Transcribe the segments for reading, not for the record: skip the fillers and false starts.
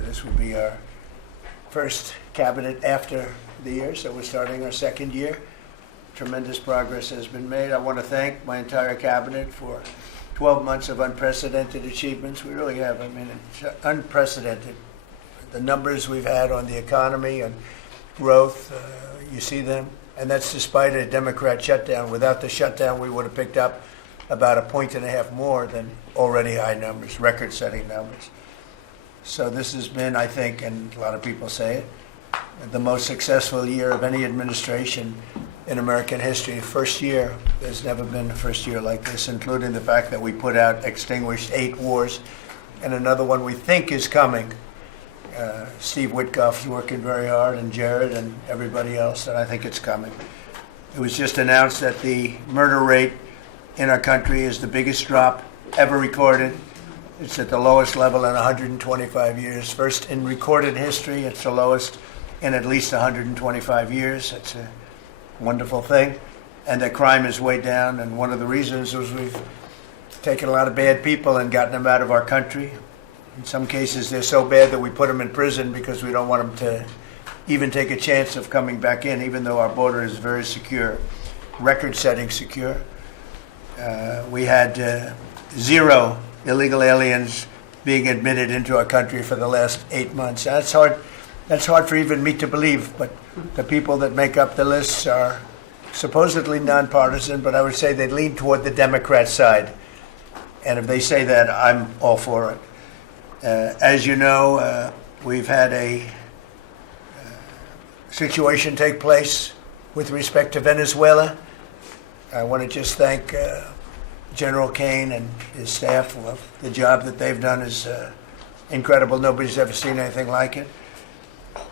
this will be our first cabinet after the year, so we're starting our second year. Tremendous progress has been made. I want to thank my entire cabinet for 12 months of unprecedented achievements. We really have. I mean, it's unprecedented. The numbers we've had on the economy and growth, you see them. And that's despite a Democrat shutdown. Without the shutdown, we would have picked up about 1.5 points more than already high numbers, record-setting numbers. So this has been, I think, and a lot of people say it, the most successful year of any administration in American history. First year, there's never been a first year like this, including the fact that we extinguished 8 wars, and another one we think is coming. Steve Witkoff's working very hard, and Jared and everybody else, and I think it's coming. It was just announced that the murder rate in our country is the biggest drop ever recorded. It's at the lowest level in 125 years. First in recorded history, it's the lowest in at least 125 years. It's a wonderful thing. And the crime is way down, and one of the reasons is we've taken a lot of bad people and gotten them out of our country. In some cases, they're so bad that we put them in prison because we don't want them to even take a chance of coming back in, even though our border is very secure, record-setting secure. We had 0 illegal aliens being admitted into our country for the last 8 months. That's hard for even me to believe, but the people that make up the lists are supposedly nonpartisan, but I would say they lean toward the Democrat side. And if they say that, I'm all for it. As you know, we've had a situation take place with respect to Venezuela. I want to just thank General Kane and his staff. The job that they've done is incredible. Nobody's ever seen anything like it.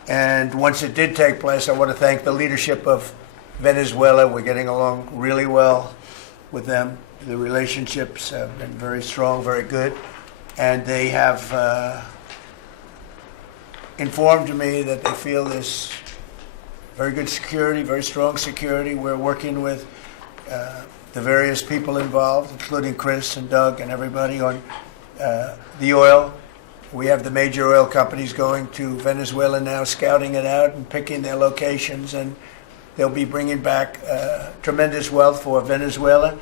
And once it did take place, I want to thank the leadership of Venezuela. We're getting along really well with them. The relationships have been very strong, very good. And they have informed me that they feel there's very good security, very strong security. We're working with the various people involved, including Chris and Doug and everybody on the oil. We have the major oil companies going to Venezuela now, scouting it out and picking their locations, and they'll be bringing back tremendous wealth for Venezuela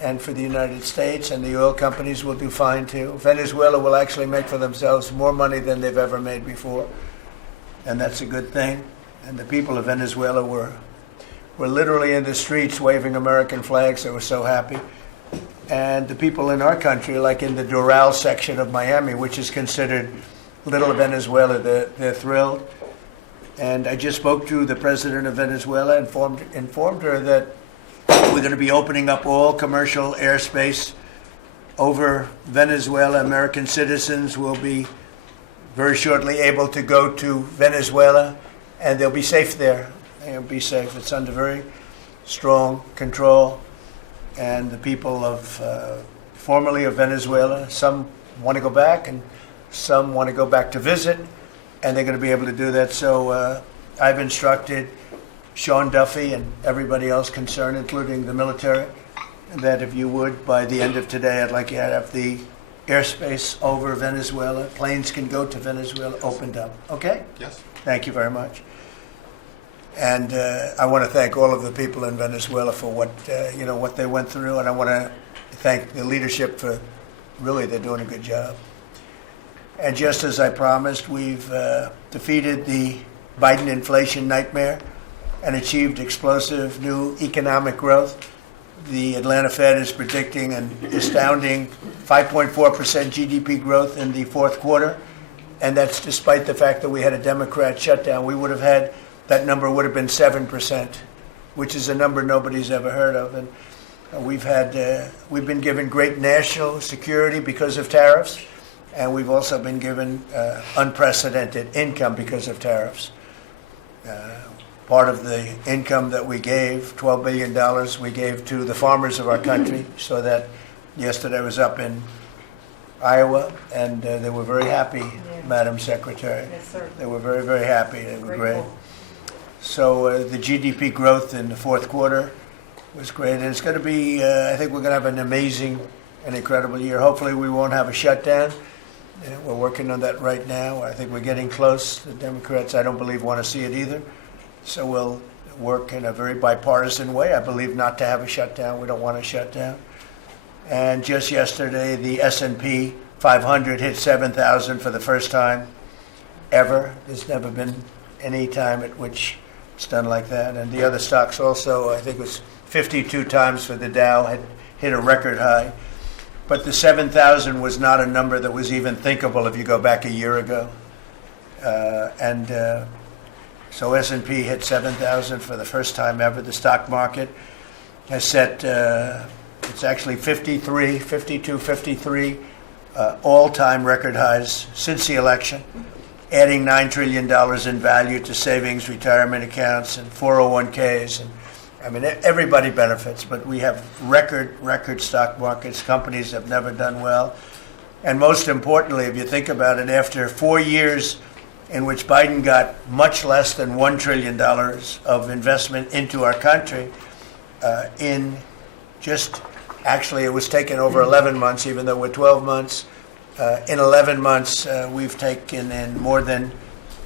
and for the United States, and the oil companies will do fine too. Venezuela will actually make for themselves more money than they've ever made before, and that's a good thing. And the people of Venezuela were literally in the streets waving American flags. They were so happy. And the people in our country, like in the Doral section of Miami, which is considered Little Venezuela, they're thrilled. And I just spoke to the president of Venezuela, informed her that we're going to be opening up all commercial airspace over Venezuela. American citizens will be very shortly able to go to Venezuela, and they'll be safe there. They'll be safe. It's under very strong control. And the people of formerly of Venezuela, some want to go back and some want to go back to visit, and they're going to be able to do that. So I've instructed Sean Duffy and everybody else concerned, including the military, that if you would, by the end of today, I'd like you to have the airspace over Venezuela. Planes can go to Venezuela opened up. Okay? Yes. Thank you very much. And I want to thank all of the people in Venezuela for what they went through, and I want to thank the leadership for really they're doing a good job. And just as I promised, we've defeated the Biden inflation nightmare and achieved explosive new economic growth. The Atlanta Fed is predicting an astounding 5.4% GDP growth in the fourth quarter, and that's despite the fact that we had a Democrat shutdown. We would have had that number would have been 7%, which is a number nobody's ever heard of. And we've been given great national security because of tariffs, and we've also been given unprecedented income because of tariffs. Part of the income that we gave, $12 billion, we gave to the farmers of our country, so that yesterday I was up in Iowa, and they were very happy, yeah. Madam Secretary. Yes, sir. They were very, very happy. They were great. Grateful. So the GDP growth in the fourth quarter was great. And it's going to be, I think we're going to have an amazing and incredible year. Hopefully we won't have a shutdown. We're working on that right now. I think we're getting close. The Democrats, I don't believe, want to see it either. So we'll work in a very bipartisan way. I believe not to have a shutdown. We don't want a shutdown. And just yesterday, the S&P 500 hit 7,000 for the first time ever. There's never been any time at which it's done like that. And the other stocks also, I think it was 52 times for the Dow, had hit a record high. But the 7,000 was not a number that was even thinkable if you go back a year ago. So S&P hit 7,000 for the first time ever. The stock market has set, it's actually 53 all-time record highs since the election, adding $9 trillion in value to savings, retirement accounts, and 401ks. And I mean, everybody benefits, but we have record stock markets. Companies have never done well. And most importantly, if you think about it, after 4 years in which Biden got much less than $1 trillion of investment into our country, actually it was taken over 11 months, even though we're 12 months. In 11 months, we've taken in more than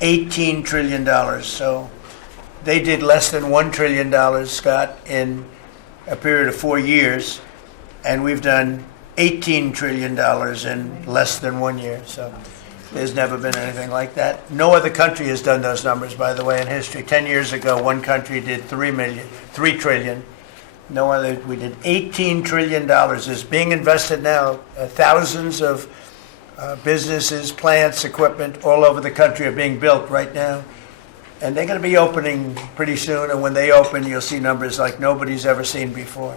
$18 trillion. So they did less than $1 trillion, Scott, in a period of 4 years, and we've done $18 trillion in less than 1 year. So there's never been anything like that. No other country has done those numbers, by the way, in history. 10 years ago, one country did $3 trillion. No other. We did $18 trillion. Is being invested now. Thousands of businesses, plants, equipment all over the country are being built right now. And they're going to be opening pretty soon. And when they open, you'll see numbers like nobody's ever seen before.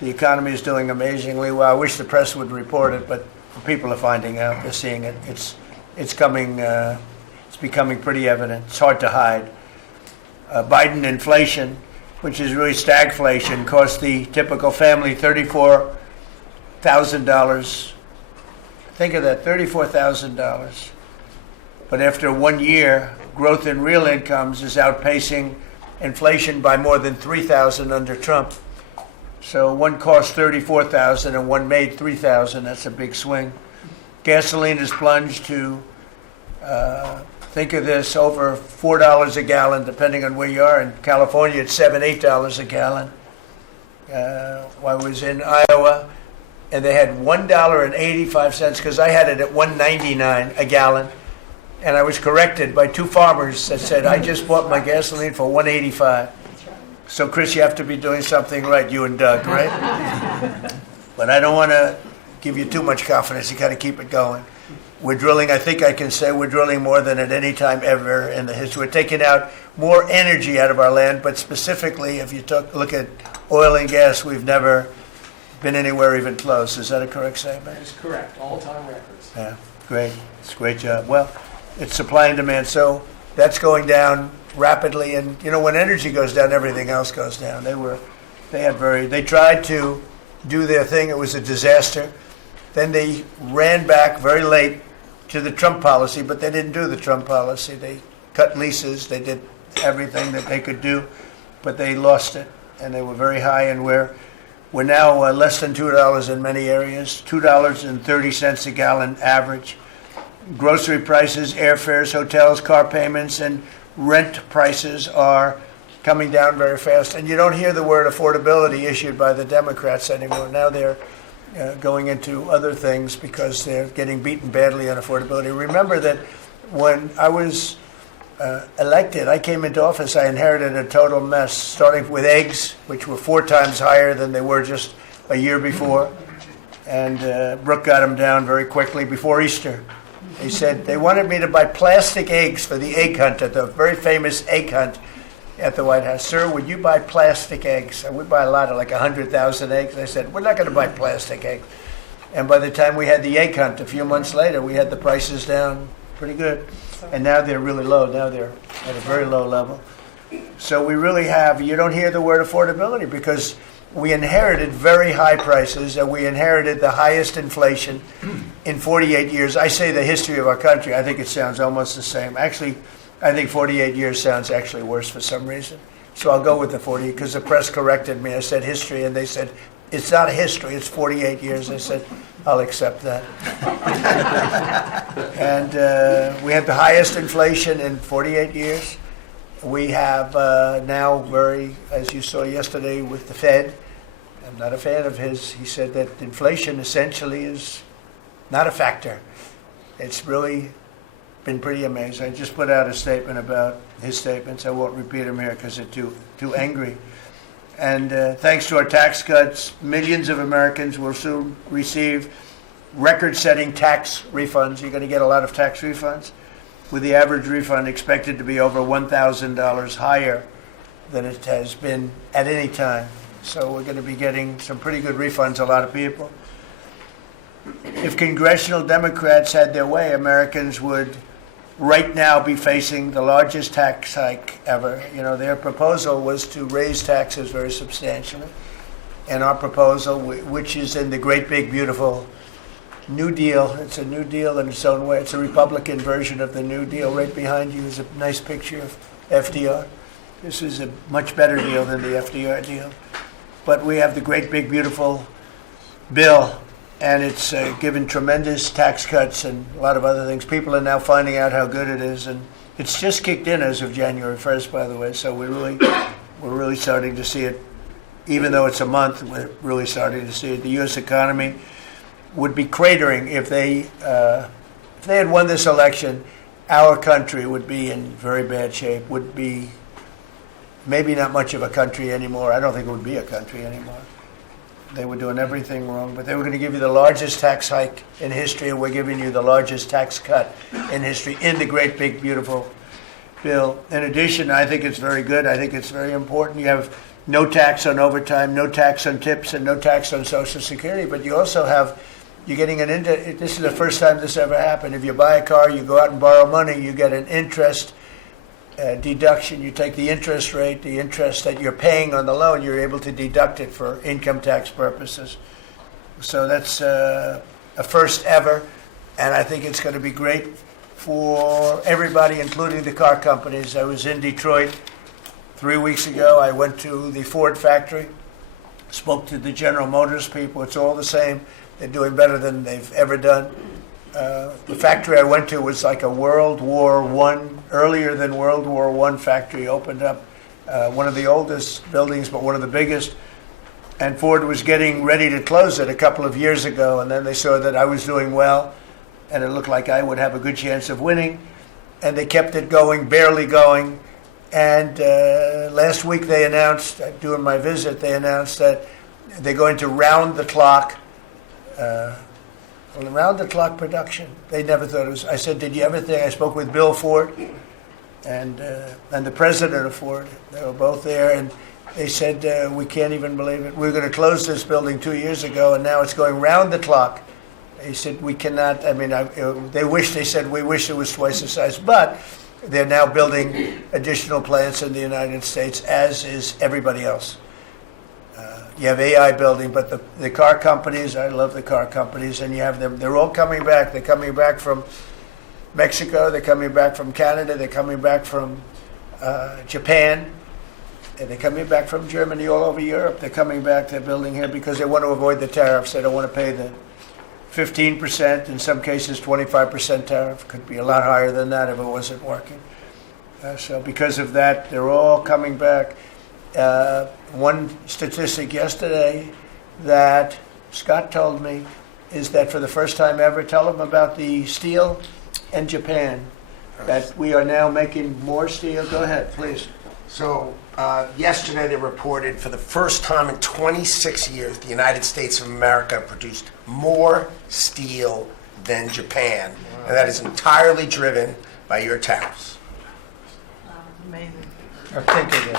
The economy is doing amazingly well. I wish the press would report it, but people are finding out. They're seeing it. It's coming. It's becoming pretty evident. It's hard to hide. Biden inflation, which is really stagflation, cost the typical family $34,000. Think of that, $34,000. But after 1 year, growth in real incomes is outpacing inflation by more than $3,000 under Trump. So one cost $34,000 and one made $3,000. That's a big swing. Gasoline has plunged to, think of this, over $4 a gallon, depending on where you are. In California, it's $7, $8 a gallon. I was in Iowa, and they had $1.85, because I had it at $1.99 a gallon. And I was corrected by two farmers that said, I just bought my gasoline for $1.85. So, Chris, you have to be doing something right, you and Doug, right? But I don't want to give you too much confidence. You got to keep it going. We're drilling, I think I can say we're drilling more than at any time ever in the history. We're taking out more energy out of our land, but specifically, if you look at oil and gas, we've never been anywhere even close. Is that a correct statement? That is correct. All-time records. Yeah, great. It's a great job. Well, it's supply and demand, so that's going down rapidly. And you know, when energy goes down, everything else goes down. They tried to do their thing. It was a disaster. Then they ran back very late to the Trump policy, but they didn't do the Trump policy. They cut leases. They did everything that they could do, but they lost it, and they were very high. And we're now less than $2 in many areas, $2.30 a gallon average. Grocery prices, airfares, hotels, car payments, and rent prices are coming down very fast. And you don't hear the word affordability issued by the Democrats anymore. Now they're going into other things because they're getting beaten badly on affordability. Remember that when I was elected, I came into office, I inherited a total mess, starting with eggs, which were 4 times higher than they were just a year before. And Brooke got them down very quickly before Easter. They said they wanted me to buy plastic eggs for the egg hunt, at the very famous egg hunt at the White House. Sir, would you buy plastic eggs? And we buy a lot of, like 100,000 eggs. They said, we're not going to buy plastic eggs. And by the time we had the egg hunt a few months later, we had the prices down pretty good. And now they're really low. Now they're at a very low level. So we really have, you don't hear the word affordability because we inherited very high prices, and we inherited the highest inflation in 48 years. I say the history of our country. I think it sounds almost the same. Actually, I think 48 years sounds actually worse for some reason. So I'll go with the 40 because the press corrected me. I said history, and they said it's not history, it's 48 years. I said, I'll accept that. And we had the highest inflation in 48 years. We have now as you saw yesterday with the Fed, I'm not a fan of his, he said that inflation essentially is not a factor. It's really been pretty amazing. I just put out a statement about his statements. I won't repeat them here because they're too angry. And thanks to our tax cuts, millions of Americans will soon receive record-setting tax refunds. You're going to get a lot of tax refunds, with the average refund expected to be over $1,000 higher than it has been at any time. So we're going to be getting some pretty good refunds, a lot of people. If congressional Democrats had their way, Americans would right now be facing the largest tax hike ever. You know, their proposal was to raise taxes very substantially. And our proposal, which is in the great big beautiful New Deal, it's a New Deal in its own way. It's a Republican version of the New Deal. Right behind you is a nice picture of FDR. This is a much better deal than the FDR deal. But we have the great big beautiful bill, and it's given tremendous tax cuts and a lot of other things. People are now finding out how good it is, and it's just kicked in as of January 1st, by the way. So we're really starting to see it. Even though it's a month, we're really starting to see it. The U.S. economy would be cratering if they had won this election. Our country would be in very bad shape. Would be maybe not much of a country anymore. I don't think it would be a country anymore. They were doing everything wrong, but they were going to give you the largest tax hike in history, and we're giving you the largest tax cut in history in the great big beautiful bill. In addition, I think it's very good. I think it's very important. You have no tax on overtime, no tax on tips, and no tax on Social Security, but you also have, you're getting this is the first time this ever happened. If you buy a car, you go out and borrow money, you get an interest deduction. You take the interest rate, the interest that you're paying on the loan, you're able to deduct it for income tax purposes. So that's a first ever, and I think it's going to be great for everybody, including the car companies. I was in Detroit 3 weeks ago. I went to the Ford factory, spoke to the General Motors people. It's all the same. They're doing better than they've ever done. The factory I went to was like a World War I, earlier than World War I factory, opened up. One of the oldest buildings, but one of the biggest. And Ford was getting ready to close it a couple of years ago, and then they saw that I was doing well, and it looked like I would have a good chance of winning. And they kept it going, barely going. And last week they announced, during my visit, they announced that they're going to round the clock production. They never thought it was. I said, did you ever think? I spoke with Bill Ford and the president of Ford. They were both there, and they said, we can't even believe it. We were going to close this building 2 years ago, and now it's going round the clock. They said, we cannot. I mean, they said, we wish it was twice the size, but they're now building additional plants in the United States, as is everybody else. You have AI building, but the car companies, I love the car companies, and you have them, they're all coming back. They're coming back from Mexico, they're coming back from Canada, they're coming back from Japan, and they're coming back from Germany, all over Europe. They're coming back, they're building here because they want to avoid the tariffs. They don't want to pay the 15%, in some cases 25% tariff. Could be a lot higher than that if it wasn't working. So because of that, they're all coming back. One statistic yesterday that Scott told me is that for the first time ever, tell them about the steel in Japan, that we are now making more steel. Go ahead, please. So yesterday they reported for the first time in 26 years, the United States of America produced more steel than Japan. Wow. And that is entirely driven by your tariffs. Amazing. Think of it.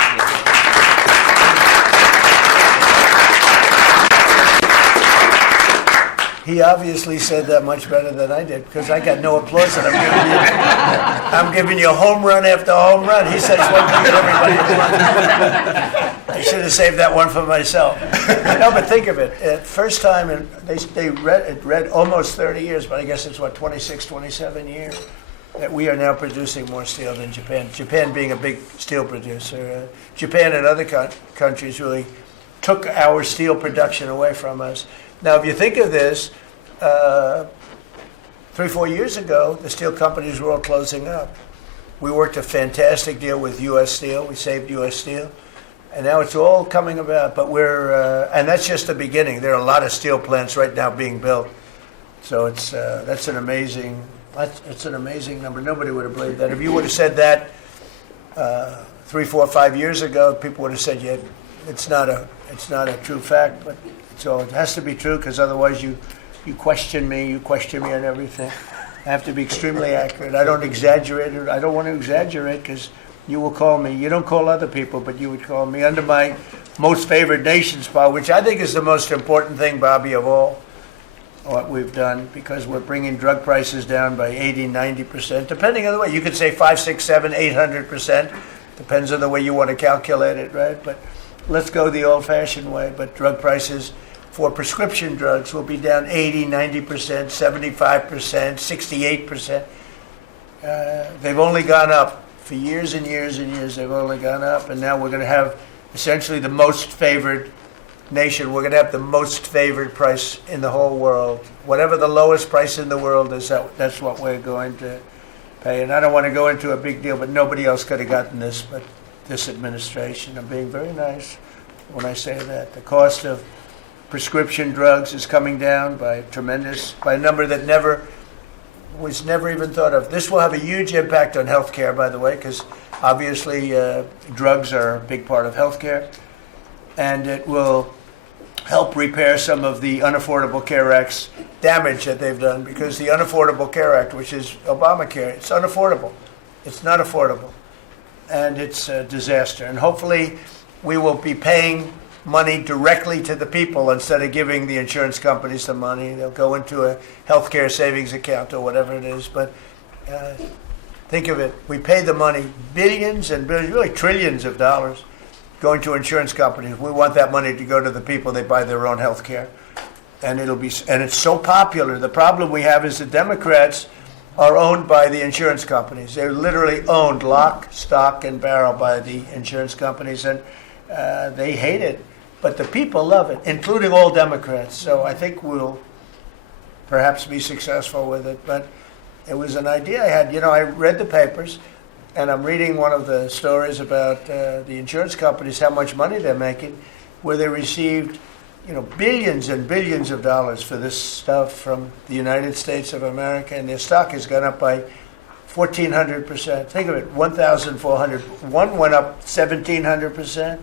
He obviously said that much better than I did, because I got no applause, and I'm giving you home run after home run. He says one thing and everybody else. I should have saved that one for myself. No, but think of it. First time, and they read almost 30 years, but I guess it's 26, 27 years, that we are now producing more steel than Japan. Japan being a big steel producer. Japan and other countries really took our steel production away from us. Now, if you think of this, 3-4 years ago, the steel companies were all closing up. We worked a fantastic deal with U.S. Steel. We saved U.S. Steel. And now it's all coming about. But and that's just the beginning. There are a lot of steel plants right now being built. So that's an amazing number. Nobody would have believed that. If you would have said that 3, 4, 5 years ago, people would have said, yeah, it's not a true fact. But it has to be true, because otherwise you question me on everything. I have to be extremely accurate. I don't exaggerate it. I don't want to exaggerate, because you will call me. You don't call other people, but you would call me under my most favored nations policy, which I think is the most important thing, Bobby, of all what we've done, because we're bringing drug prices down by 80, 90%, depending on the way. You could say 5, 6, 7, 800%. Depends on the way you want to calculate it, right? But let's go the old-fashioned way. But drug prices for prescription drugs will be down 80, 90%, 75%, 68%. They've only gone up. For years and years and years, they've only gone up. And now we're going to have essentially the most favored nation. We're going to have the most favored price in the whole world. Whatever the lowest price in the world is, that's what we're going to pay. And I don't want to go into a big deal, but nobody else could have gotten this but this administration. I'm being very nice when I say that. The cost of prescription drugs is coming down by a number that was never even thought of. This will have a huge impact on healthcare, by the way, because obviously drugs are a big part of healthcare, and it will help repair some of the Unaffordable Care Act's damage that they've done, because the Unaffordable Care Act, which is Obamacare, it's unaffordable. It's not affordable, and it's a disaster. And hopefully we will be paying money directly to the people instead of giving the insurance companies the money. They'll go into a healthcare savings account or whatever it is. But think of it. We pay the money, billions and billions, really trillions of dollars going to insurance companies. We want that money to go to the people. They buy their own health care. And it's so popular. The problem we have is the Democrats are owned by the insurance companies. They're literally owned lock, stock, and barrel by the insurance companies, and they hate it. But the people love it, including all Democrats. So I think we'll perhaps be successful with it. But it was an idea I had. I read the papers, and I'm reading one of the stories about the insurance companies, how much money they're making, where they received billions and billions of dollars for this stuff from the United States of America, and their stock has gone up by 1,400%. Think of it, 1,400. One went up 1,700%.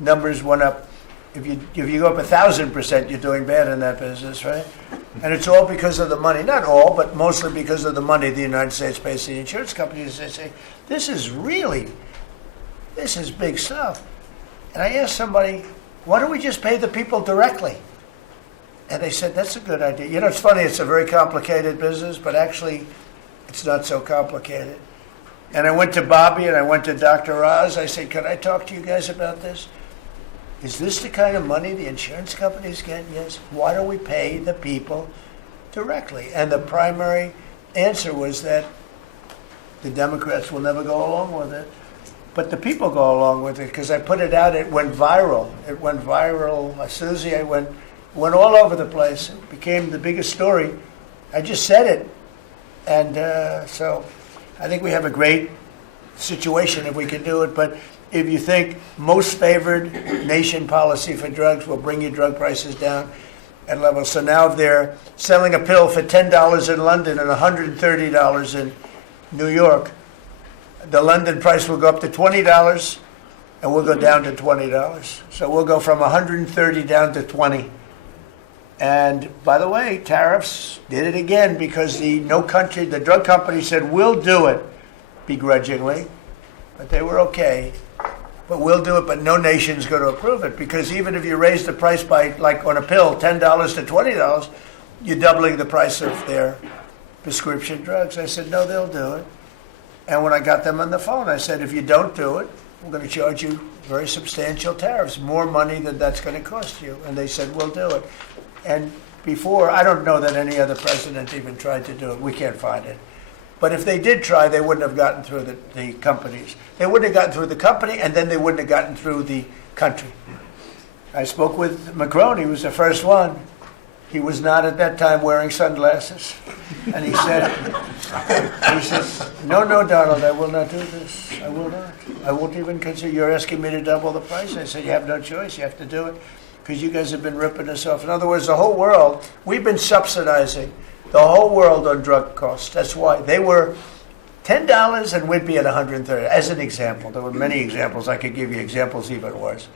Numbers went up. If you go up 1,000%, you're doing bad in that business, right? And it's all because of the money. Not all, but mostly because of the money the United States pays the insurance companies. They say, this is big stuff. And I asked somebody, why don't we just pay the people directly? And they said, that's a good idea. It's funny, it's a very complicated business, but actually it's not so complicated. And I went to Bobby and I went to Dr. Oz. I said, can I talk to you guys about this? Is this the kind of money the insurance companies get? Yes. Why don't we pay the people directly? And the primary answer was that the Democrats will never go along with it. But the people go along with it, because I put it out. It went viral. Susie, it went all over the place. It became the biggest story. I just said it. And so I think we have a great situation if we can do it. But if you think most favored nation policy for drugs will bring your drug prices down at levels. So now if they're selling a pill for $10 in London and $130 in New York, the London price will go up to $20 and we'll go down to $20. So we'll go from 130 down to 20. And by the way, tariffs did it again, because the drug company said, we'll do it begrudgingly, but they were okay. But we'll do it, but no nation's going to approve it, because even if you raise the price by, like on a pill, $10 to $20, you're doubling the price of their prescription drugs. I said, no, they'll do it. And when I got them on the phone, I said, if you don't do it, we're going to charge you very substantial tariffs, more money than that's going to cost you. And they said, we'll do it. And before, I don't know that any other president even tried to do it. We can't find it. But if they did try, they wouldn't have gotten through the companies. They wouldn't have gotten through the company, and then they wouldn't have gotten through the country. I spoke with Macron. He was the first one. He was not at that time wearing sunglasses. And he said, no, Donald, I will not do this. I will not. I won't even consider, you're asking me to double the price. I said, you have no choice. You have to do it because you guys have been ripping us off. In other words, the whole world, we've been subsidizing the whole world on drug costs. That's why they were $10 and we'd be at 130. As an example, there were many examples. I could give you examples even worse.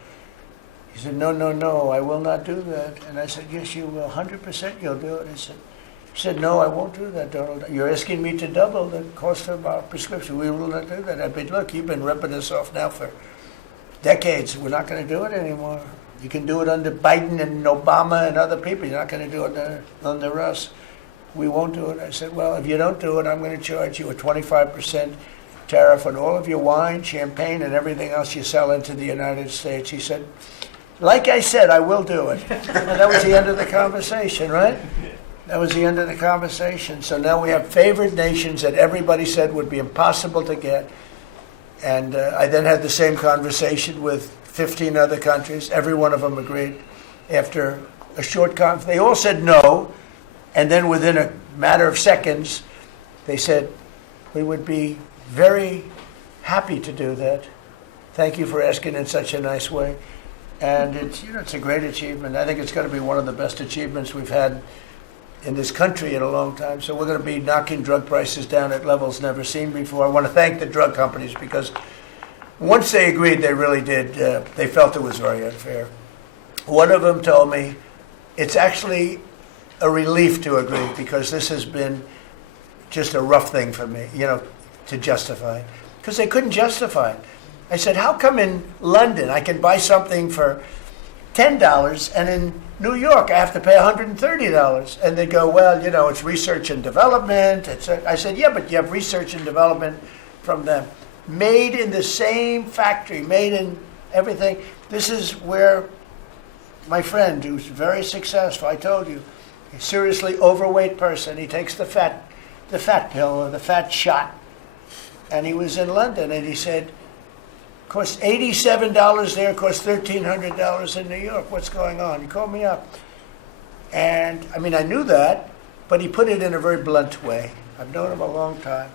He said, no, I will not do that. And I said, yes, you will, 100% you'll do it. He said, no, I won't do that, Donald. You're asking me to double the cost of our prescription. We will not do that. I said, look, you've been ripping us off now for decades. We're not going to do it anymore. You can do it under Biden and Obama and other people. You're not going to do it under us. We won't do it. I said, well, if you don't do it, I'm going to charge you a 25% tariff on all of your wine, champagne, and everything else you sell into the United States. He said, like I said, I will do it. And that was the end of the conversation, right? That was the end of the conversation. So now we have favored nations that everybody said would be impossible to get. And I then had the same conversation with 15 other countries. Every one of them agreed. After a short conference, they all said no. And then within a matter of seconds, they said, we would be very happy to do that. Thank you for asking in such a nice way. And it's a great achievement. I think it's going to be one of the best achievements we've had in this country in a long time. So we're going to be knocking drug prices down at levels never seen before. I want to thank the drug companies because once they agreed, they really did. They felt it was very unfair. One of them told me it's actually a relief to agree because this has been just a rough thing for me, to justify. Because they couldn't justify it. I said, how come in London I can buy something for $10 and in New York I have to pay $130? And they go, well, it's research and development. I said, yeah, but you have research and development from them. Made in the same factory, made in everything. This is where my friend, who's very successful, I told you, a seriously overweight person, he takes the fat pill or the fat shot. And he was in London and he said, costs $87 there, costs $1,300 in New York. What's going on? He called me up. And, I knew that, but he put it in a very blunt way. I've known him a long time.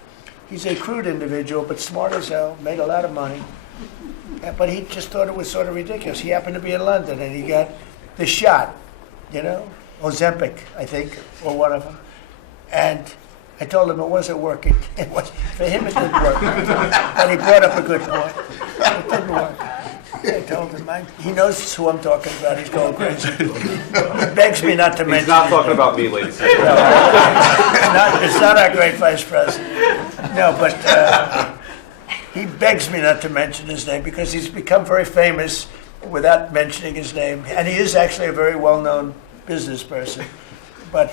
He's a crude individual, but smart as hell, made a lot of money. But he just thought it was sort of ridiculous. He happened to be in London, and he got the shot, Ozempic, I think, or one of them. And I told him it wasn't working. For him, it didn't work. But he brought up a good point. It didn't work. I told him, he knows who I'm talking about. He's going crazy. He begs me not to mention. He's not talking about me, ladies and gentlemen. It's not our great vice president. No, but he begs me not to mention his name because he's become very famous without mentioning his name. And he is actually a very well-known business person. But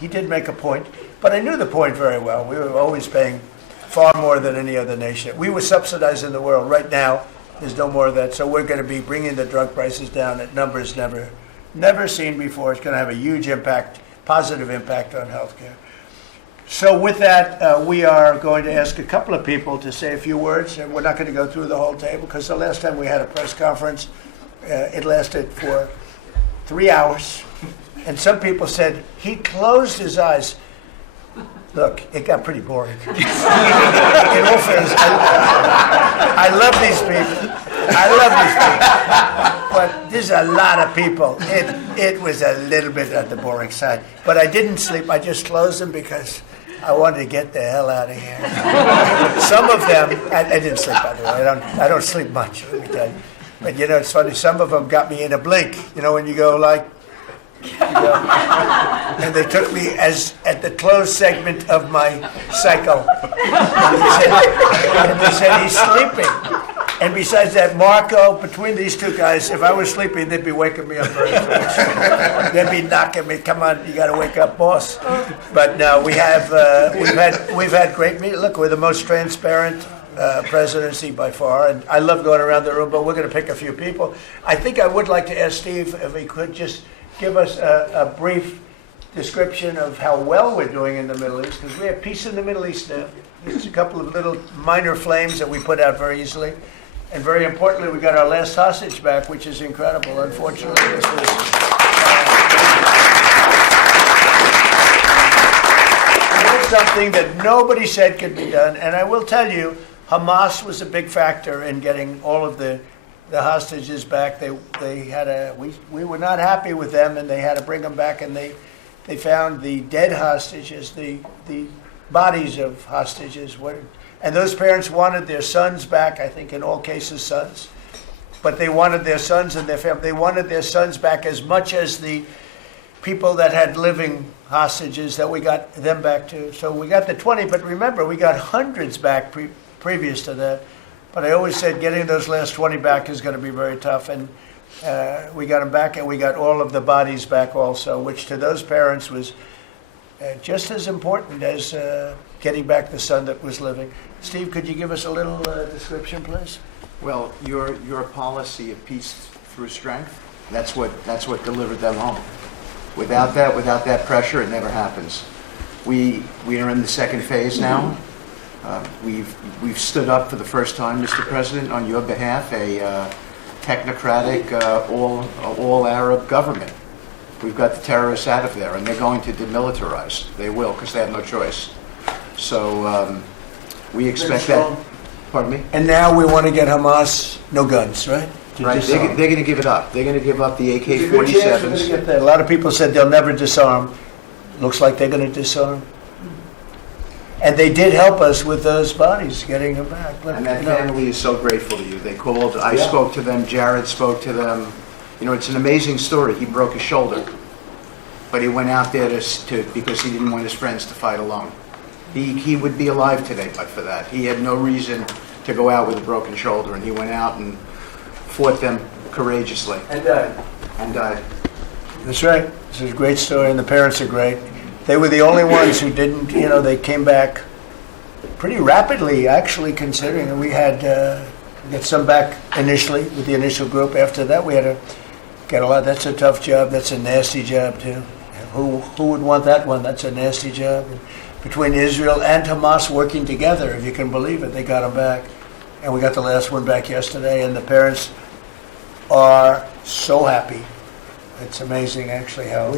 he did make a point. But I knew the point very well. We were always paying far more than any other nation. We were subsidizing the world. Right now, there's no more of that. So we're going to be bringing the drug prices down at numbers never seen before. It's going to have a huge impact, positive impact on healthcare. So with that, we are going to ask a couple of people to say a few words. And we're not going to go through the whole table because the last time we had a press conference, it lasted for 3 hours. And some people said he closed his eyes. Look, it got pretty boring. In all fairness, I love these people. But there's a lot of people. It was a little bit on the boring side. But I didn't sleep. I just closed them because I wanted to get the hell out of here. Some of them, I didn't sleep, by the way. I don't sleep much, let me tell you. But, it's funny. Some of them got me in a blink. When you go like, and they took me as at the closed segment of my cycle. And they said he's sleeping. And besides that, Marco, between these two guys, if I was sleeping, they'd be waking me up very fast. They'd be knocking me, come on, you got to wake up, boss. But no, we've had great meetings. Look, we're the most transparent presidency by far, and I love going around the room, but we're going to pick a few people. I think I would like to ask Steve if he could just give us a brief description of how well we're doing in the Middle East, because we have peace in the Middle East now. There's a couple of little minor flames that we put out very easily. And very importantly, we got our last hostage back, which is incredible. Unfortunately, this was something that nobody said could be done. And I will tell you, Hamas was a big factor in getting all of the hostages back. We were not happy with them, and they had to bring them back, and they found the dead hostages, the bodies of hostages. And those parents wanted their sons back, I think in all cases sons. But they wanted their sons and their family. They wanted their sons back as much as the people that had living hostages that we got them back to. So we got the 20, but remember, we got hundreds back previous to that. But I always said getting those last 20 back is going to be very tough. And we got them back, and we got all of the bodies back also, which to those parents was just as important as getting back the son that was living. Steve, could you give us a little description, please? Well, your policy of peace through strength, that's what delivered them home. Without that pressure, it never happens. We are in the second phase now. We've stood up for the first time, Mr. President, on your behalf, a technocratic, all Arab government. We've got the terrorists out of there, and they're going to demilitarize. They will, because they have no choice. So we expect that. Pardon me? And now we want to get Hamas no guns, right? Right. They're going to give it up. They're going to give up the There's a good chance we're gonna AK-47s. get that. A lot of people said they'll never disarm. Looks like they're going to disarm. And they did help us with those bodies, getting them back. And that family is so grateful to you. They called, I spoke to them, Jared spoke to them. You know, it's an amazing story. He broke his shoulder, but he went out there because he didn't want his friends to fight alone. He would be alive today but for that. He had no reason to go out with a broken shoulder, and he went out and fought them courageously And died. and died. That's right. This is a great story, and the parents are great. They were the only ones who didn't, they came back pretty rapidly, actually, considering. And we had get some back initially with the initial group. After that, we had to get a lot. That's a tough job. That's a nasty job, too. Who would want that one? That's a nasty job. And between Israel and Hamas working together, if you can believe it, they got them back. And we got the last one back yesterday, and the parents are so happy. It's amazing, actually, how...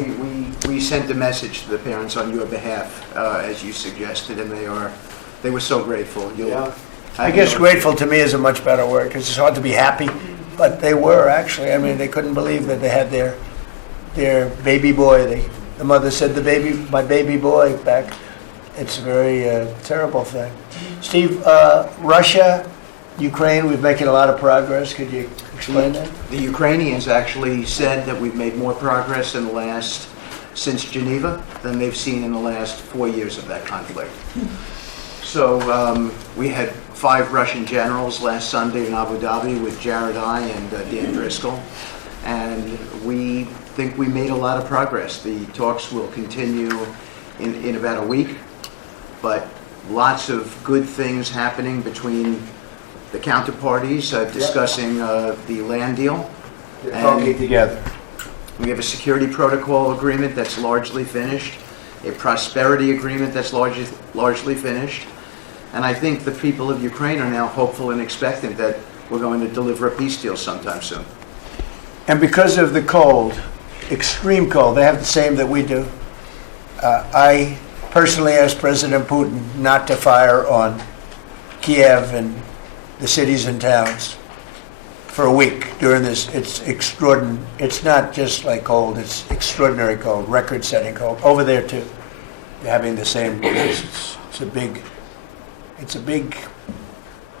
We sent a message to the parents on your behalf, as you suggested, and they were so grateful. I guess grateful to me is a much better word, because it's hard to be happy, but they were, actually. I mean, they couldn't believe that they had their baby boy. The mother said, my baby boy back. It's a very terrible thing. Steve, Russia, Ukraine, we're making a lot of progress. Could you explain that? The Ukrainians actually said that we've made more progress since Geneva than they've seen in the last 4 years of that conflict. So we had 5 Russian generals last Sunday in Abu Dhabi with Jared and Dan Driscoll, and we think we made a lot of progress. The talks will continue in about a week, but lots of good things happening between the counterparties discussing the land deal. They're talking together. We have a security protocol agreement that's largely finished, a prosperity agreement that's largely finished, and I think the people of Ukraine are now hopeful and expectant that we're going to deliver a peace deal sometime soon. And because of the cold, extreme cold, they have the same that we do. I personally asked President Putin not to fire on Kiev and the cities and towns for a week during this. It's extraordinary. It's not just like cold, it's extraordinary cold, record-setting cold. Over there, too, they're having the same. It's a big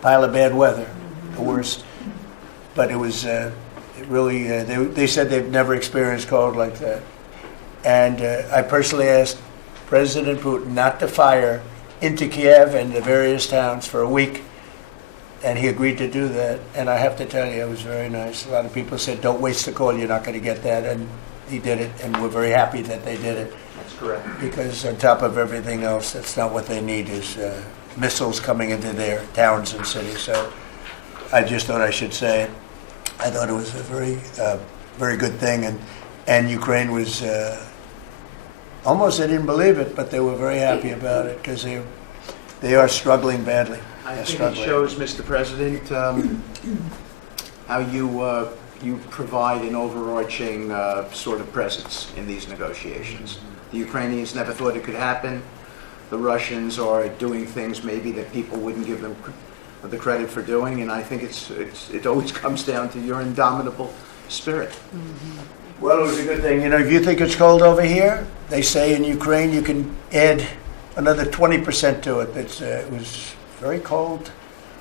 pile of bad weather, the worst. But it was, they said they've never experienced cold like that. And I personally asked President Putin not to fire into Kiev and the various towns for a week. And he agreed to do that. And I have to tell you, it was very nice. A lot of people said, don't waste the call, you're not going to get that. And he did it, and we're very happy that they did it. That's correct. Because on top of everything else, that's not what they need, is missiles coming into their towns and cities. So I just thought I should say it. I thought it was a very good thing. And Ukraine was, almost they didn't believe it, but they were very happy about it, because they are struggling badly. I They're think it struggling. shows, Mr. President, how you provide an overarching sort of presence in these negotiations. The Ukrainians never thought it could happen. The Russians are doing things maybe that people wouldn't give them the credit for doing, and I think it always comes down to your indomitable spirit. Well, it was a good thing. You know, if you think it's cold over here, they say in Ukraine you can add another 20% to it. It was very cold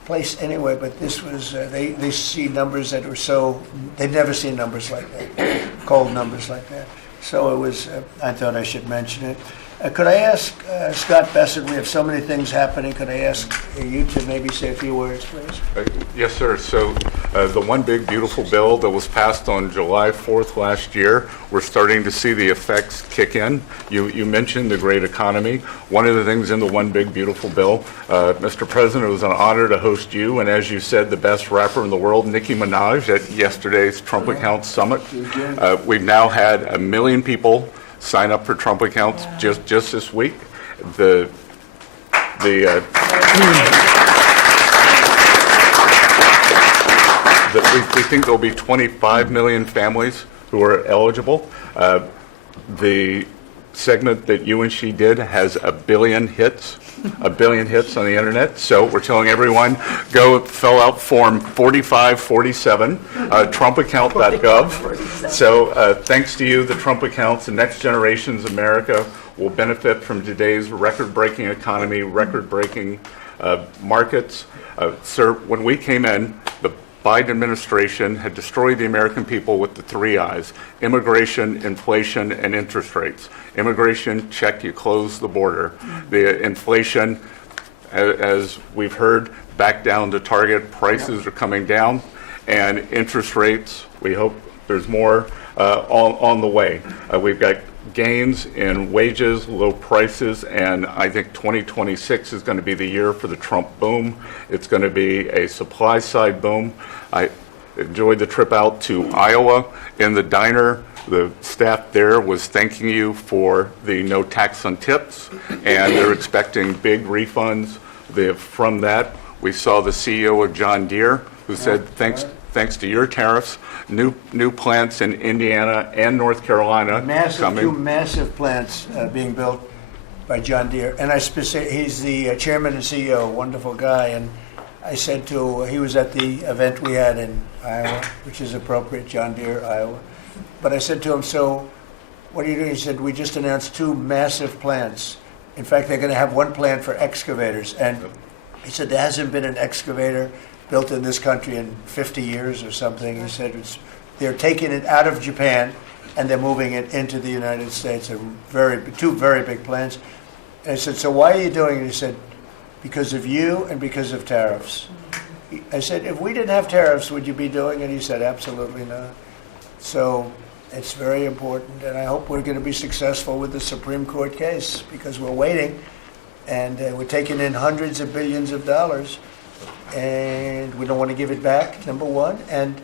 place anyway, but this was, they see numbers that were so, they'd never seen numbers like that, cold numbers like that. So it was, I thought I should mention it. Could I ask Scott Bessent, we have so many things happening, could I ask you to maybe say a few words, please? Yes, sir. So the one big beautiful bill that was passed on July 4th last year, we're starting to see the effects kick in. You mentioned the great economy. One of the things in the one big beautiful bill, Mr. President, it was an honor to host you, and as you said, the best rapper in the world, Nicki Minaj, at yesterday's Trump Accounts Summit. We've now had 1 million people sign up for Trump accounts just this week. We think there'll be 25 million families who are eligible. The segment that you and she did has 1 billion hits. 1 billion hits on the internet. So we're telling everyone, go fill out form 4547, trumpaccount.gov. So thanks to you, the Trump accounts, the next generation's America will benefit from today's record-breaking economy, record-breaking markets. Sir, when we came in, the Biden administration had destroyed the American people with the 3 I's: immigration, inflation, and interest rates. Immigration, check, you close the border. The inflation, as we've heard, back down to target. Prices are coming down. And interest rates, we hope there's more on the way. We've got gains in wages, low prices, and I think 2026 is going to be the year for the Trump boom. It's going to be a supply side boom. I enjoyed the trip out to Iowa. In the diner, the staff there was thanking you for the no tax on tips, and they're expecting big refunds. From that, we saw the CEO of John Deere, who said, thanks to your tariffs, new plants in Indiana and North Carolina coming. 2 massive plants being built by John Deere. And he's the chairman and CEO, wonderful guy. And I said he was at the event we had in Iowa, which is appropriate, John Deere, Iowa. But I said to him, so what are you doing? He said, we just announced 2 massive plants. In fact, they're going to have 1 plant for excavators. And he said, there hasn't been an excavator built in this country in 50 years or something. He said they're taking it out of Japan and they're moving it into the United States. They're 2 very big plants. And I said, so why are you doing it? He said, because of you and because of tariffs. I said, if we didn't have tariffs, would you be doing it? He said, absolutely not. So it's very important, and I hope we're going to be successful with the Supreme Court case, because we're waiting, and we're taking in hundreds of billions of dollars, and we don't want to give it back, number one. And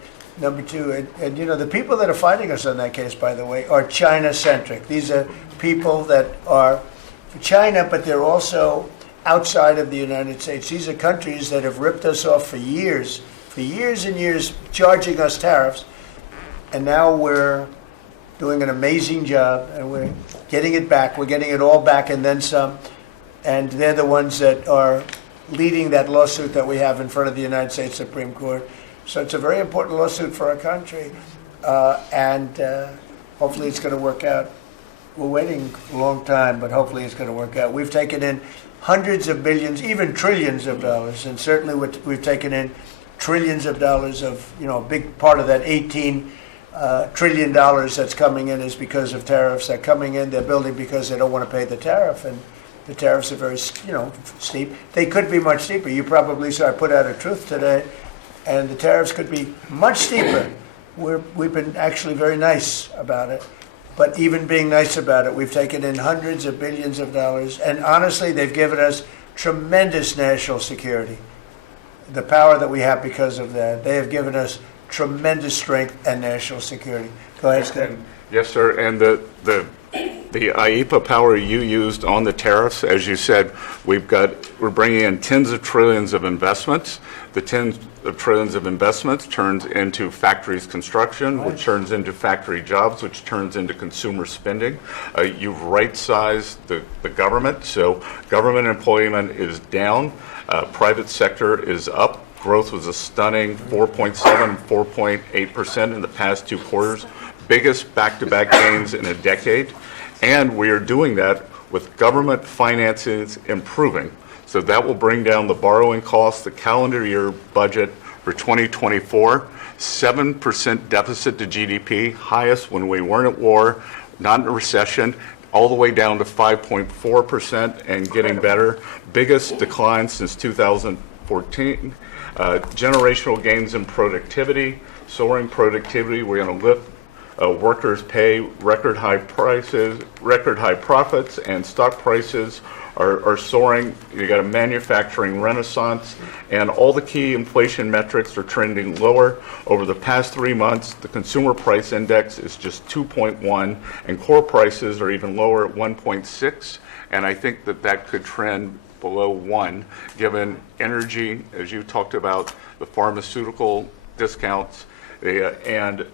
number two, and you know, the people that are fighting us on that case, by the way, are China-centric. These are people that are for China, but they're also outside of the United States. These are countries that have ripped us off for years and years, charging us tariffs. And now we're doing an amazing job, and we're getting it back. We're getting it all back and then some. And they're the ones that are leading that lawsuit that we have in front of the United States Supreme Court. So it's a very important lawsuit for our country. And hopefully it's going to work out. We're waiting a long time, but hopefully it's going to work out. We've taken in hundreds of billions, even trillions of dollars, and certainly we've taken in trillions of dollars of, you know, a big part of that $18 trillion that's coming in is because of tariffs. They're coming in, they're building because they don't want to pay the tariff, and the tariffs are very, you know, steep. They could be much steeper. You probably saw I put out a truth today, and the tariffs could be much steeper. We've been actually very nice about it. But even being nice about it, we've taken in hundreds of billions of dollars, and honestly, they've given us tremendous national security. The power that we have because of that, they have given us tremendous strength and national security. Go ahead, Stephen. Yes, sir. And the The IEPA power you used on the tariffs, as you said, we're bringing in tens of trillions of investments. The tens of trillions of investments turns into factories construction, which turns into factory jobs, which turns into consumer spending. You've right-sized the government, so government employment is down, private sector is up. Growth was a stunning 4.7, 4.8% in the past 2 quarters, biggest back-to-back gains in a decade. And we are doing that with government finances improving. So that will bring down the borrowing costs, the calendar year budget for 2024, 7% deficit to GDP, highest when we weren't at war, not in a recession, all the way down to 5.4% and getting better. Biggest decline since 2014. Generational gains in productivity, soaring productivity. We're going to lift workers' pay, record high prices, record high profits, and stock prices are soaring. You got a manufacturing renaissance, and all the key inflation metrics are trending lower. Over the past 3 months, the consumer price index is just 2.1, and core prices are even lower at 1.6, and I think that could trend below 1, given energy, as you talked about, the pharmaceutical discounts, and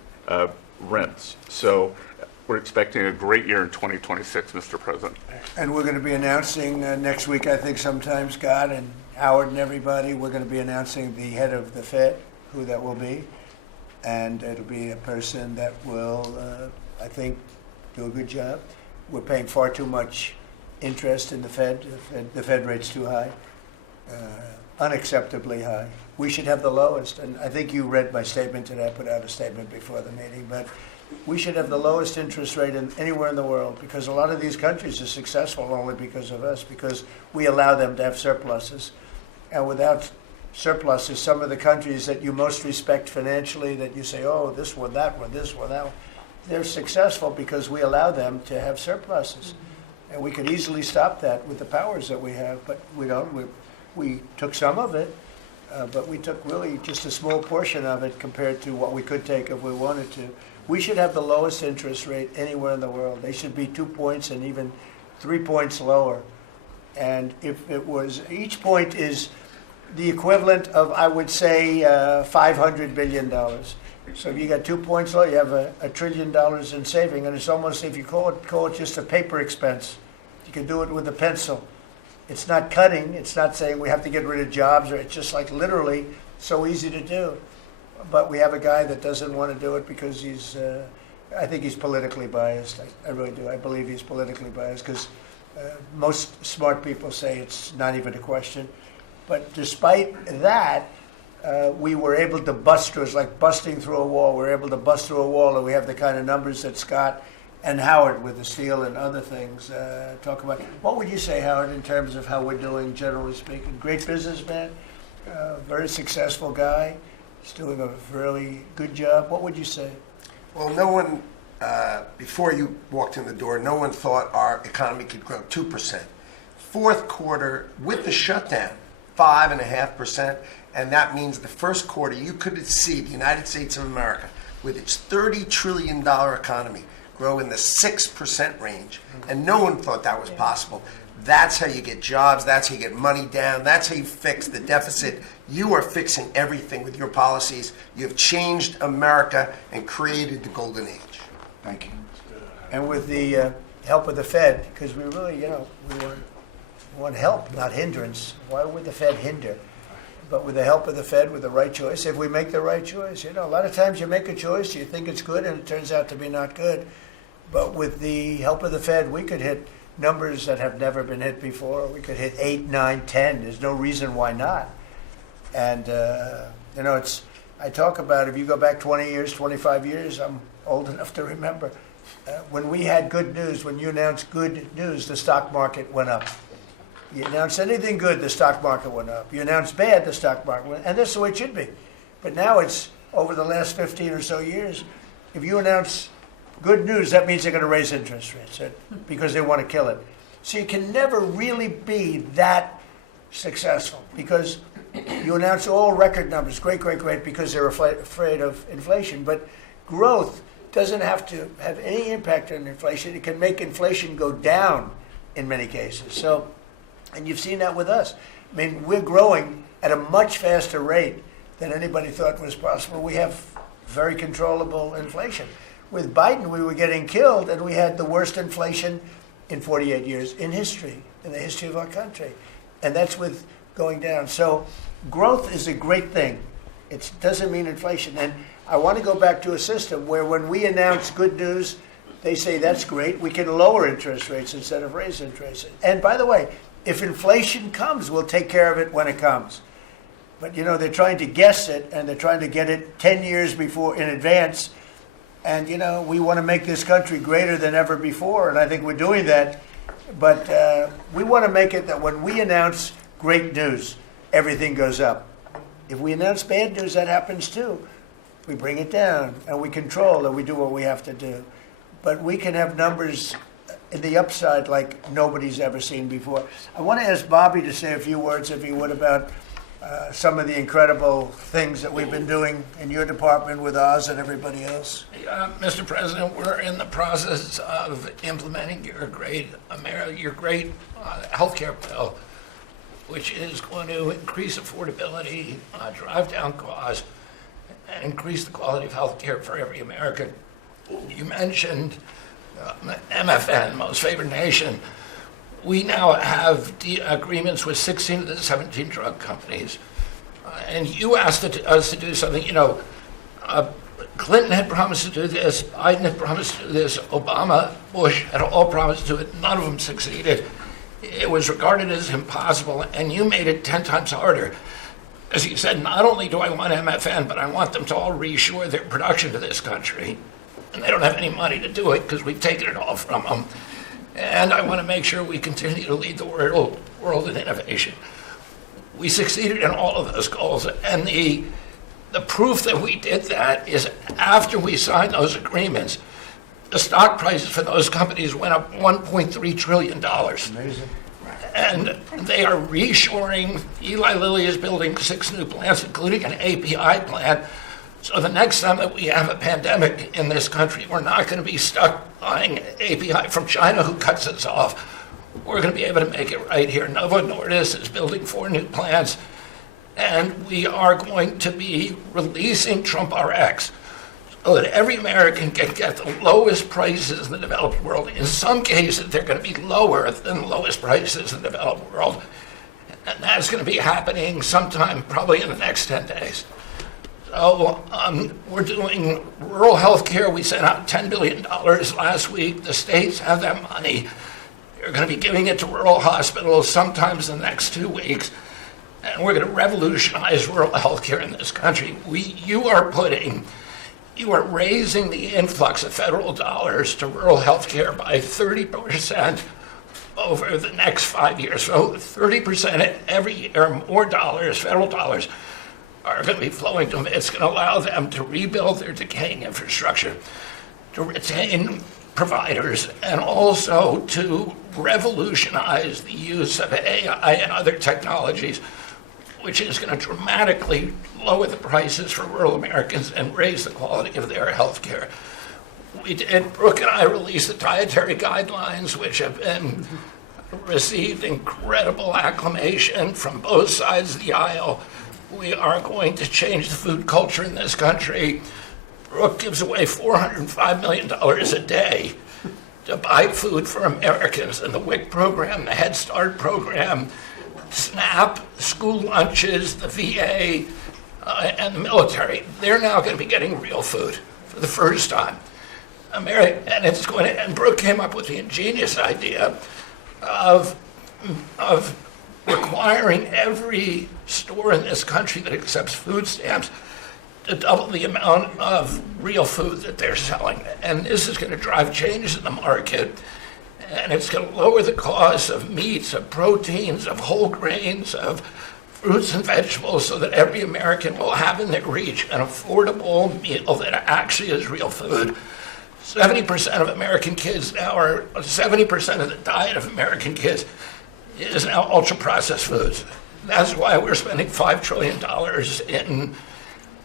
rents. So we're expecting a great year in 2026, Mr. President. And we're going to be announcing next week, I think sometime, Scott and Howard and everybody, we're going to be announcing the head of the Fed, who that will be. And it'll be a person that will, I think, do a good job. We're paying far too much interest in the Fed. The Fed rate's too high, unacceptably high. We should have the lowest, and I think you read my statement today. I put out a statement before the meeting, but we should have the lowest interest rate anywhere in the world, because a lot of these countries are successful only because of us, because we allow them to have surpluses. And without surpluses, some of the countries that you most respect financially, that you say, oh, this one, that one, this one, that one, they're successful because we allow them to have surpluses. And we could easily stop that with the powers that we have, but we don't. We took some of it, but we took really just a small portion of it compared to what we could take if we wanted to. We should have the lowest interest rate anywhere in the world. They should be 2 points and even 3 points lower. And if it was, each point is the equivalent of, I would say, $500 billion. So if you got 2 points low, you have $1 trillion in saving, and it's almost, if you call it just a paper expense. You can do it with a pencil. It's not cutting. It's not saying we have to get rid of jobs, or it's just like literally so easy to do. But we have a guy that doesn't want to do it because he's, I think he's politically biased. I really do. I believe he's politically biased because most smart people say it's not even a question. But despite that, we were able to bust through. It's like busting through a wall. We're able to bust through a wall, and we have the kind of numbers that Scott and Howard with the steel and other things talk about. What would you say, Howard, in terms of how we're doing, generally speaking? Great businessman, very successful guy. He's doing a really good job. What would you say? Well, no one, before you walked in the door, no one thought our economy could grow 2%. Fourth quarter, with the shutdown, 5.5%, and that means the first quarter, you could see the United States of America, with its $30 trillion economy, grow in the 6% range, and no one thought that was possible. That's how you get jobs, that's how you get money down, that's how you fix the deficit. You are fixing everything with your policies. You have changed America and created the golden age. Thank you. And with the help of the Fed, because we really, we want help, not hindrance. Why would the Fed hinder? But with the help of the Fed, with the right choice, if we make the right choice, a lot of times you make a choice, you think it's good, and it turns out to be not good. But with the help of the Fed, we could hit numbers that have never been hit before. We could hit 8, 9, 10. There's no reason why not. And, I talk about, if you go back 20 years, 25 years, I'm old enough to remember, when we had good news, when you announced good news, the stock market went up. You announced anything good, the stock market went up. You announced bad, the stock market went up. And that's the way it should be. But now it's, over the last 15 or so years, if you announce good news, that means they're going to raise interest rates because they want to kill it. So you can never really be that successful because you announce all record numbers, great, because they're afraid of inflation. But growth doesn't have to have any impact on inflation. It can make inflation go down in many cases. So, and you've seen that with us. I mean, we're growing at a much faster rate than anybody thought was possible. We have very controllable inflation. With Biden, we were getting killed, and we had the worst inflation in 48 years in history, in the history of our country. And that's with going down. So growth is a great thing. It doesn't mean inflation. And I want to go back to a system where when we announce good news, they say that's great. We can lower interest rates instead of raise interest rates. And by the way, if inflation comes, we'll take care of it when it comes. But you know, they're trying to guess it, and they're trying to get it 10 years before in advance. And you know, we want to make this country greater than ever before, and I think we're doing that. But we want to make it that when we announce great news, everything goes up. If we announce bad news, that happens too. We bring it down, and we control, and we do what we have to do. But we can have numbers in the upside like nobody's ever seen before. I want to ask Bobby to say a few words, if he would, about some of the incredible things that we've been doing in your department with Oz and everybody else. Mr. President, we're in the process of implementing your great healthcare bill, which is going to increase affordability, drive down costs, and increase the quality of healthcare for every American. You mentioned MFN, Most Favored Nation. We now have agreements with 16 of the 17 drug companies. And you asked us to do something. You know, Clinton had promised to do this, Biden had promised to do this, Obama, Bush had all promised to do it. None of them succeeded. It was regarded as impossible, and you made it 10 times harder. As you said, not only do I want MFN, but I want them to all reshore their production to this country. And they don't have any money to do it because we've taken it all from them. And I want to make sure we continue to lead the world in innovation. We succeeded in all of those goals. And the proof that we did that is after we signed those agreements, the stock prices for those companies went up $1.3 trillion. Amazing. And they are reshoring. Eli Lilly is building 6 new plants, including an API plant. So the next time that we have a pandemic in this country, we're not going to be stuck buying API from China, who cuts us off. We're going to be able to make it right here. Novo Nordisk is building 4 new plants, and we are going to be releasing Trump RX so that every American can get the lowest prices in the developed world. In some cases, they're going to be lower than the lowest prices in the developed world. And that's going to be happening sometime probably in the next 10 days. So we're doing rural health care. We sent out $10 billion last week. The states have that money. They're going to be giving it to rural hospitals sometimes in the next 2 weeks. And we're going to revolutionize rural health care in this country. You are raising the influx of federal dollars to rural health care by 30% over the next 5 years. So 30% every year, more dollars, federal dollars, are going to be flowing to them. It's going to allow them to rebuild their decaying infrastructure, to retain providers, and also to revolutionize the use of AI and other technologies, which is going to dramatically lower the prices for rural Americans and raise the quality of their health care. Brooke and I released the dietary guidelines, which have been received incredible acclamation from both sides of the aisle. We are going to change the food culture in this country. Brooke gives away $405 million a day to buy food for Americans. And the WIC program, the Head Start program, SNAP, school lunches, the VA, and the military, they're now going to be getting real food for the first time. And Brooke came up with the ingenious idea of requiring every store in this country that accepts food stamps to double the amount of real food that they're selling. And this is going to drive changes in the market, and it's going to lower the cost of meats, of proteins, of whole grains, of fruits and vegetables, so that every American will have in their reach an affordable meal that actually is real food. 70% of American kids now are, 70% of the diet of American kids is now ultra-processed foods. That's why we're spending $5 trillion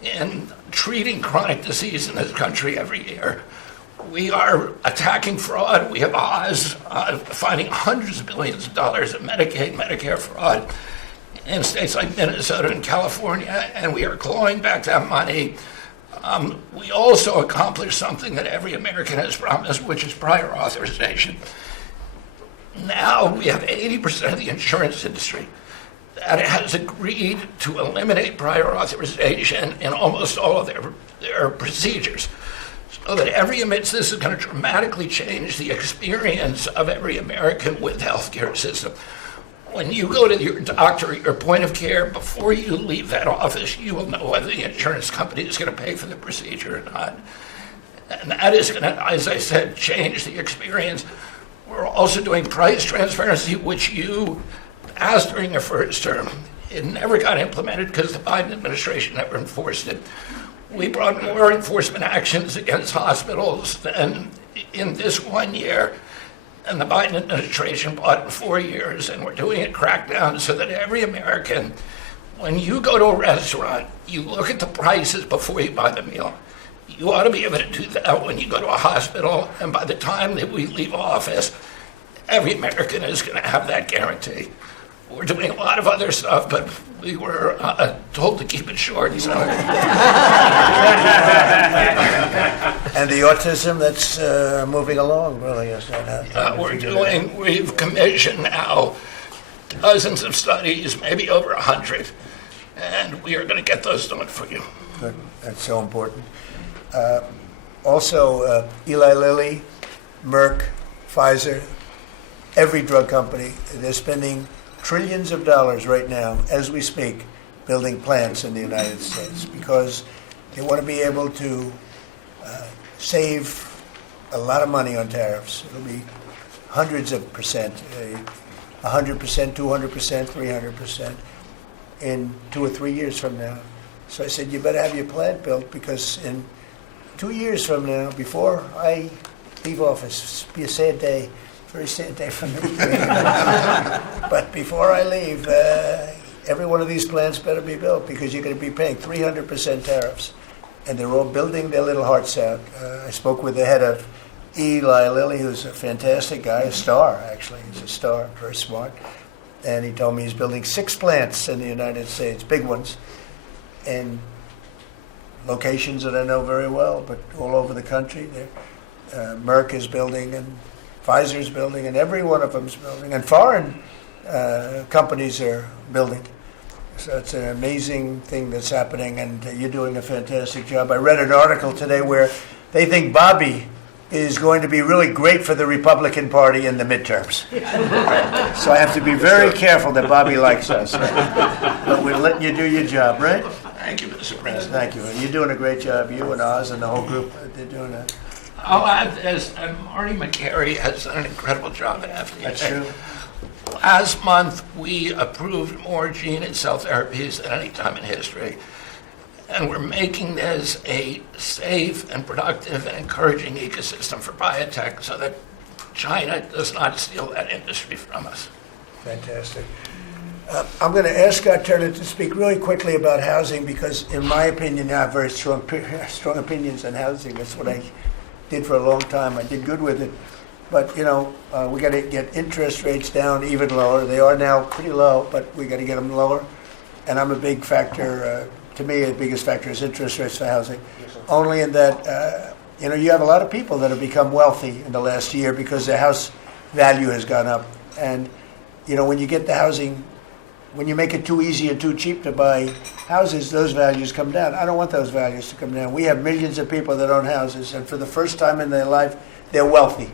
in treating chronic disease in this country every year. We are attacking fraud. We have Oz finding hundreds of billions of dollars of Medicaid, Medicare fraud in states like Minnesota and California, and we are clawing back that money. We also accomplished something that every American has promised, which is prior authorization. Now we have 80% of the insurance industry that has agreed to eliminate prior authorization in almost all of their procedures. So that every admits this is going to dramatically change the experience of every American with the healthcare system. When you go to your doctor at your point of care, before you leave that office, you will know whether the insurance company is going to pay for the procedure or not. And that is going to, as I said, change the experience. We're also doing price transparency, which you asked during your first term. It never got implemented because the Biden administration never enforced it. We brought more enforcement actions against hospitals than in this 1 year, and the Biden administration brought in 4 years, and we're doing a crackdown so that every American, when you go to a restaurant, you look at the prices before you buy the meal. You ought to be able to do that when you go to a hospital, and by the time that we leave office, every American is going to have that guarantee. We're doing a lot of other stuff, but we were told to keep it short. So. And the autism that's moving along, really, is that We've commissioned now dozens of studies, maybe over 100, and we are going to get those done for you. Good. That's so important. Also, Eli Lilly, Merck, Pfizer, every drug company, they're spending trillions of dollars right now, as we speak, building plants in the United States because they want to be able to save a lot of money on tariffs. It'll be hundreds of percent, 100%, 200%, 300% in 2 or 3 years from now. So I said, you better have your plant built because in 2 years from now, before I leave office, it'll be a sad day. Very sad day for me. But before I leave, every one of these plants better be built because you're going to be paying 300% tariffs. And they're all building their little hearts out. I spoke with the head of Eli Lilly, who's a fantastic guy, a star, actually. He's a star, very smart. And he told me he's building 6 plants in the United States, big ones, in locations that I know very well, but all over the country. Merck is building, and Pfizer's building, and every one of them's building, and foreign companies are building. So it's an amazing thing that's happening, and you're doing a fantastic job. I read an article today where they think Bobby is going to be really great for the Republican Party in the midterms. So I have to be very careful that Bobby likes us. But we're letting you do your job, right? Thank you, Mr. President. Thank you. You're doing a great job. You and Oz and the whole group, they're doing a... I'll add this, and Marty McCary has done an incredible job at FDA. That's true. Last month, we approved more gene and cell therapies than any time in history. And we're making this a safe and productive and encouraging ecosystem for biotech so that China does not steal that industry from us. Fantastic. I'm going to ask Scott Turner to speak really quickly about housing because, in my opinion, I have very strong opinions on housing. That's what I did for a long time. I did good with it. But, we got to get interest rates down even lower. They are now pretty low, but we got to get them lower. And I'm a big factor. To me, the biggest factor is interest rates for housing. Only in that, you have a lot of people that have become wealthy in the last year because their house value has gone up. And, when you get the housing, when you make it too easy and too cheap to buy houses, those values come down. I don't want those values to come down. We have millions of people that own houses, and for the first time in their life, they're wealthy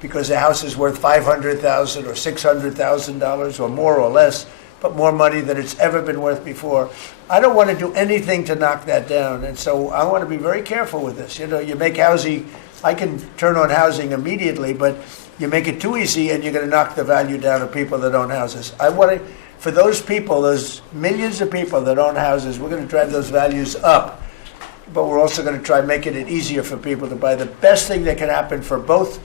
because their house is worth $500,000 or $600,000 or more or less, but more money than it's ever been worth before. I don't want to do anything to knock that down, and so I want to be very careful with this. You make housing, I can turn on housing immediately, but you make it too easy and you're going to knock the value down of people that own houses. I want to, for those people, those millions of people that own houses, we're going to drive those values up, but we're also going to try making it easier for people to buy. The best thing that can happen for both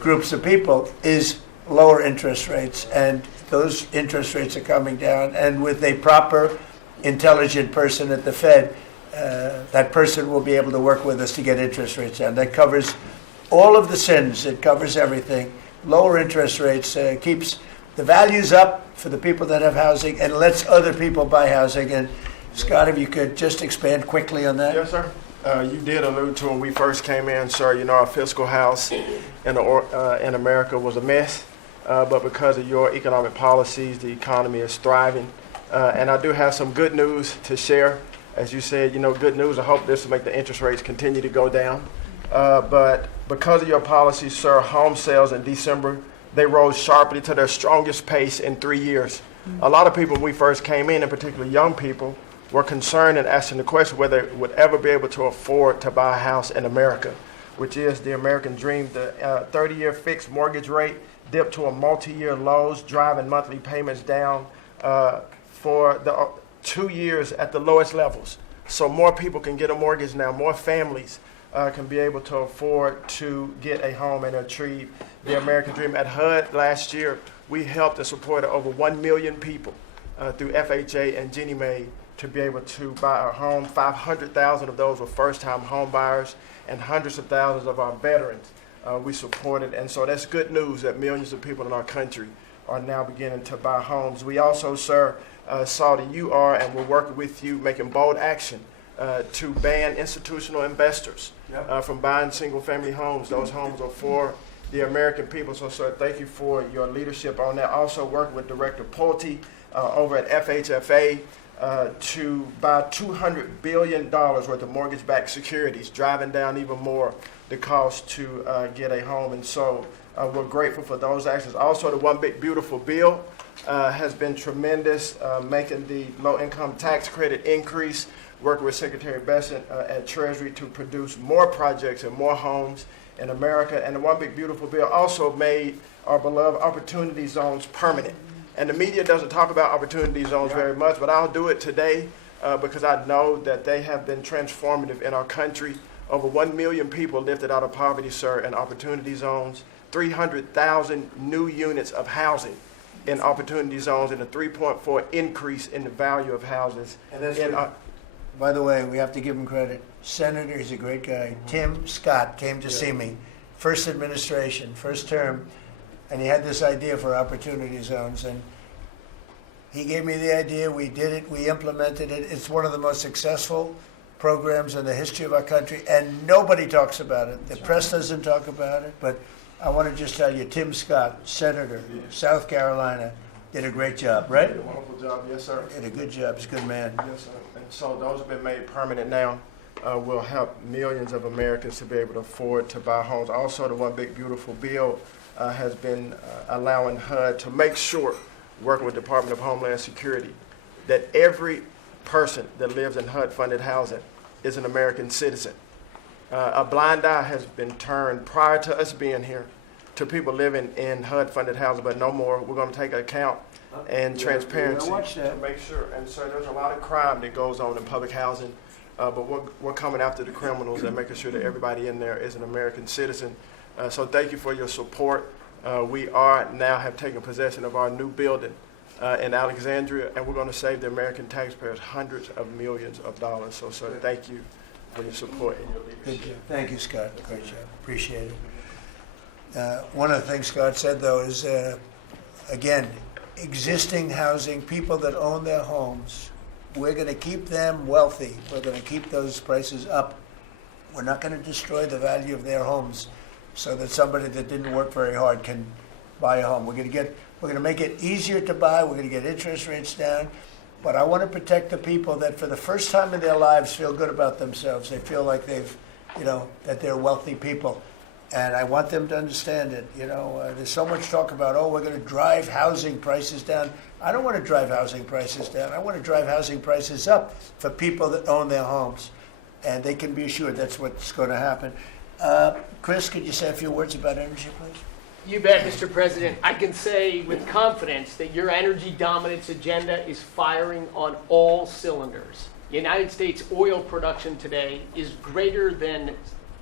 groups of people is lower interest rates, and those interest rates are coming down, and with a proper, intelligent person at the Fed, that person will be able to work with us to get interest rates down. That covers all of the sins. It covers everything. Lower interest rates keeps the values up for the people that have housing and lets other people buy housing. And Scott, if you could just expand quickly on that. Yes, sir. You did allude to when we first came in, sir. You know, our fiscal house in America was a mess, but because of your economic policies, the economy is thriving. And I do have some good news to share. As you said, you know, good news. I hope this will make the interest rates continue to go down. But because of your policies, sir, home sales in December, they rose sharply to their strongest pace in 3 years. A lot of people, when we first came in particular young people, were concerned and asking the question whether they would ever be able to afford to buy a house in America, which is the American dream. The 30-year fixed mortgage rate dipped to a multi-year lows, driving monthly payments down for the 2 years at the lowest levels. So more people can get a mortgage now, more families can be able to afford to get a home and achieve the American dream. At HUD last year, we helped and supported over 1 million people through FHA and Ginnie Mae to be able to buy a home. 500,000 of those were first-time home buyers, and hundreds of thousands of our veterans we supported. And so that's good news that millions of people in our country are now beginning to buy homes. We also, sir, saw that you are, and we're working with you, making bold action to ban institutional investors from buying single-family homes. Those homes are for the American people. So, sir, thank you for your leadership on that. Also working with Director Pulte over at FHFA to buy $200 billion worth of mortgage-backed securities, driving down even more the cost to get a home. And so we're grateful for those actions. Also, the One Big Beautiful Bill has been tremendous, making the low-income tax credit increase, working with Secretary Bessent at Treasury to produce more projects and more homes in America. And the One Big Beautiful Bill also made our beloved opportunity zones permanent. And the media doesn't talk about opportunity zones very much, but I'll do it today because I know that they have been transformative in our country. Over 1 million people lifted out of poverty, sir, in opportunity zones. 300,000 new units of housing in opportunity zones, and a 3.4 increase in the value of houses. And that's in good. By the way, we have to give him credit. Senator, he's a great guy. Tim Scott came to see me, first administration, first term, and he had this idea for opportunity zones, and he gave me the idea. We did it. We implemented it. It's one of the most successful programs in the history of our country, and nobody talks about it. The press doesn't talk about it, but I want to just tell you, Tim Scott, Senator, South Carolina, did a great job, right? Did a wonderful job, yes, sir. Did a good job. He's a good man. Yes, sir. And so those have been made permanent now. Will help millions of Americans to be able to afford to buy homes. Also, the One Big Beautiful Bill has been allowing HUD to make sure, working with the Department of Homeland Security, that every person that lives in HUD-funded housing is an American citizen. A blind eye has been turned prior to us being here to people living in HUD-funded housing, but no more. We're going to take account and transparency to make sure. And so there's a lot of crime that goes on in public housing, but we're coming after the criminals and making sure that everybody in there is an American citizen. So thank you for your support. We are now have taken possession of our new building in Alexandria, and we're going to save the American taxpayers hundreds of millions of dollars. So, sir, thank you for your support and your leadership. Good job. Thank you, Scott. Great job. Appreciate it. One of the things Scott said, though, is, again, existing housing, people that own their homes, we're going to keep them wealthy. We're going to keep those prices up. We're not going to destroy the value of their homes so that somebody that didn't work very hard can buy a home. We're going to make it easier to buy. We're going to get interest rates down. But I want to protect the people that for the first time in their lives feel good about themselves. They feel like that they're wealthy people. And I want them to understand it. There's so much talk about, we're going to drive housing prices down. I don't want to drive housing prices down. I want to drive housing prices up for people that own their homes. And they can be assured that's what's going to happen. Chris, could you say a few words about energy, please? You bet, Mr. President. I can say with confidence that your energy dominance agenda is firing on all cylinders. United States oil production today is greater than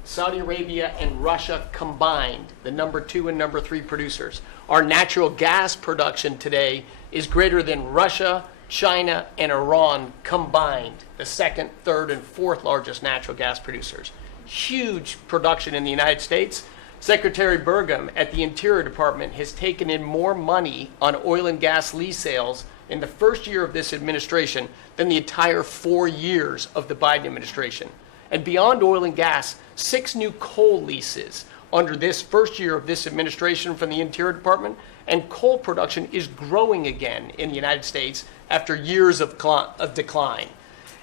Saudi Arabia and Russia combined, the number 2 and number 3 producers. Our natural gas production today is greater than Russia China, and Iran combined, the second, third, and fourth largest natural gas producers. Huge production in the United States. Secretary Burgum at the Interior Department has taken in more money on oil and gas lease sales in the first year of this administration than the entire 4 years of the Biden administration. And beyond oil and gas, 6 new coal leases under this first year of this administration from the Interior Department, and coal production is growing again in the United States after years of decline.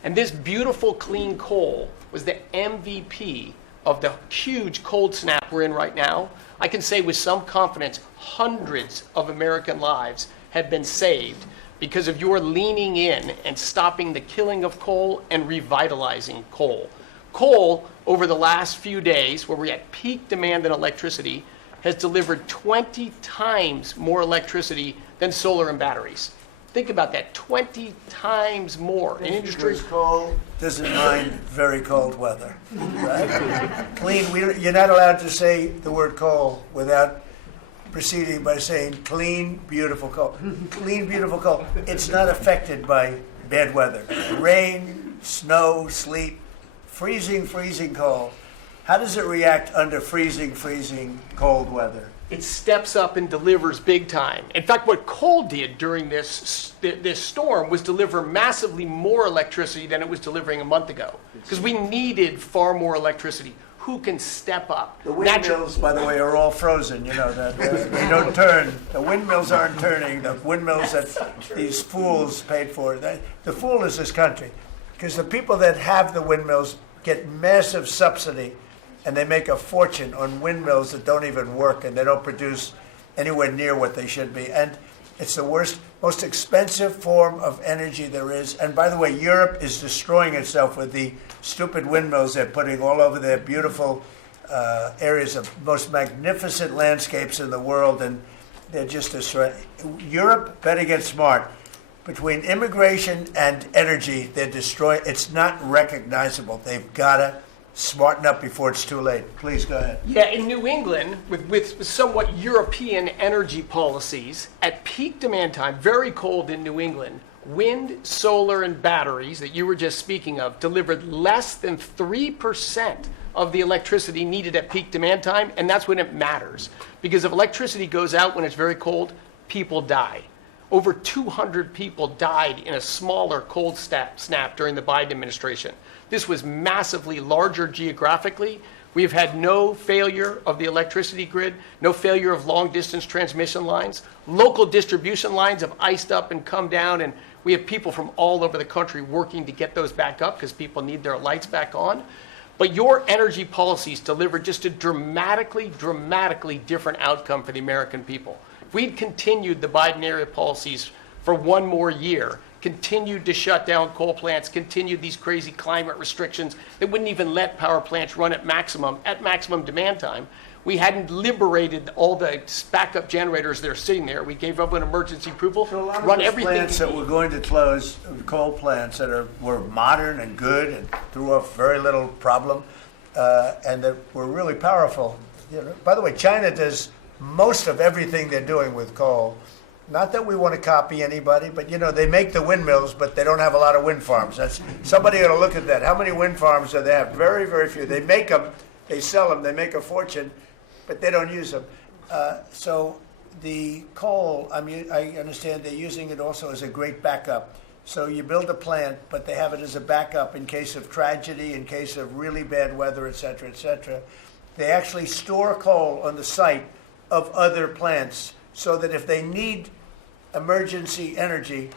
And this beautiful clean coal was the MVP of the huge cold snap we're in right now. I can say with some confidence, hundreds of American lives have been saved because of your leaning in and stopping the killing of coal and revitalizing coal. Coal, over the last few days, where we're at peak demand in electricity, has delivered 20 times more electricity than solar and batteries. Think about that, 20 times more. An industry. Because coal doesn't mind very cold weather, right? Clean, you're not allowed to say the word coal without proceeding by saying clean, beautiful coal. Clean, beautiful coal. It's not affected by bad weather. Rain, snow, sleet, freezing cold. How does it react under freezing cold weather? It steps up and delivers big time. In fact, what coal did during this storm was deliver massively more electricity than it was delivering a month ago, because we needed far more electricity. Who can step up? The windmills, by the way, are all frozen. You know that they don't turn. The windmills aren't turning. The windmills that these fools paid for. The fool is this country, because the people that have the windmills get massive subsidy, and they make a fortune on windmills that don't even work, and they don't produce anywhere near what they should be. And it's the worst, most expensive form of energy there is. And by the way, Europe is destroying itself with the stupid windmills they're putting all over their beautiful areas of most magnificent landscapes in the world, and they're just destroying. Europe better get smart. Between immigration and energy, they're destroying. It's not recognizable. They've got to smarten up before it's too late. Please go ahead. Yeah, in New England, with somewhat European energy policies, at peak demand time, very cold in New England, wind, solar, and batteries that you were just speaking of delivered less than 3% of the electricity needed at peak demand time, and that's when it matters. Because if electricity goes out when it's very cold, people die. Over 200 people died in a smaller cold snap during the Biden administration. This was massively larger geographically. We've had no failure of the electricity grid, no failure of long-distance transmission lines. Local distribution lines have iced up and come down, and we have people from all over the country working to get those back up because people need their lights back on. But your energy policies delivered just a dramatically different outcome for the American people. If we'd continued the Biden-era policies for one more year, continued to shut down coal plants, continued these crazy climate restrictions that wouldn't even let power plants run at maximum demand time, we hadn't liberated all the backup generators that are sitting there. We gave up an emergency approval, So a lot of run those everything. plants that were going to close, coal plants that were modern and good and threw up very little problem, and that were really powerful. You know, by the way, China does most of everything they're doing with coal. Not that we want to copy anybody, but you know, they make the windmills, but they don't have a lot of wind farms. That's somebody ought to look at that. How many wind farms do they have? Very, very few. They make them, they sell them, they make a fortune, but they don't use them. So the coal, I mean, I understand they're using it also as a great backup. So you build a plant, but they have it as a backup in case of tragedy, in case of really bad weather, et cetera, et cetera. They actually store coal on the site of other plants, so that if they need emergency energy,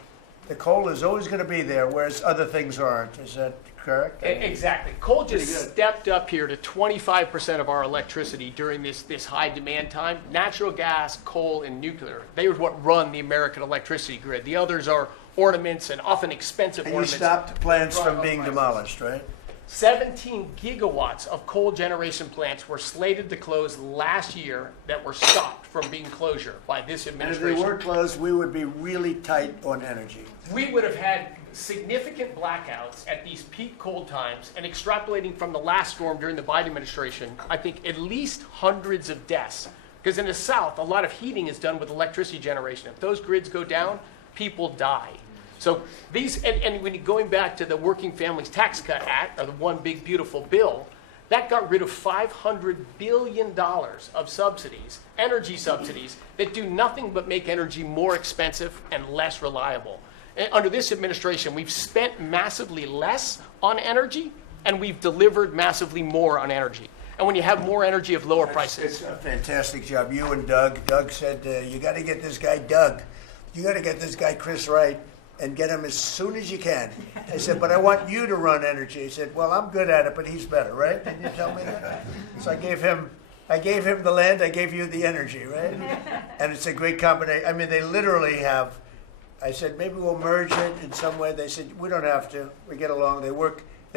the coal is always going to be there, whereas other things aren't. Is that correct? Exactly. Coal just stepped up here to 25% of our electricity during this high demand time. Natural gas, coal, and nuclear, they are what run the American electricity grid. The others are ornaments and often expensive And you ornaments. stopped plants from being Prices. demolished, right? 17 gigawatts of coal generation plants were slated to close last year that were stopped from being closure by this And if they administration. were closed, we would be really tight on energy. We would have had significant blackouts at these peak cold times, and extrapolating from the last storm during the Biden administration, I think at least hundreds of deaths. Because in the South, a lot of heating is done with electricity generation. If those grids go down, people die. So these, and when going back to the Working Families Tax Cut Act, or the One Big Beautiful Bill, that got rid of $500 billion of subsidies, energy subsidies, that do nothing but make energy more expensive and less reliable. And under this administration, we've spent massively less on energy, and we've delivered massively more on energy. And when you have more energy of lower prices. It's a fantastic job. You and Doug. Doug said, you got to get this guy, Doug. You got to get this guy, Chris Wright, and get him as soon as you can. I said, but I want you to run energy. He said, well, I'm good at it, but he's better, right? Didn't you tell me that? So I gave him the land, I gave you the energy, right? And it's a great combination. I mean, they literally have, I said, maybe we'll merge it in some way. They said, we don't have to. We get along. They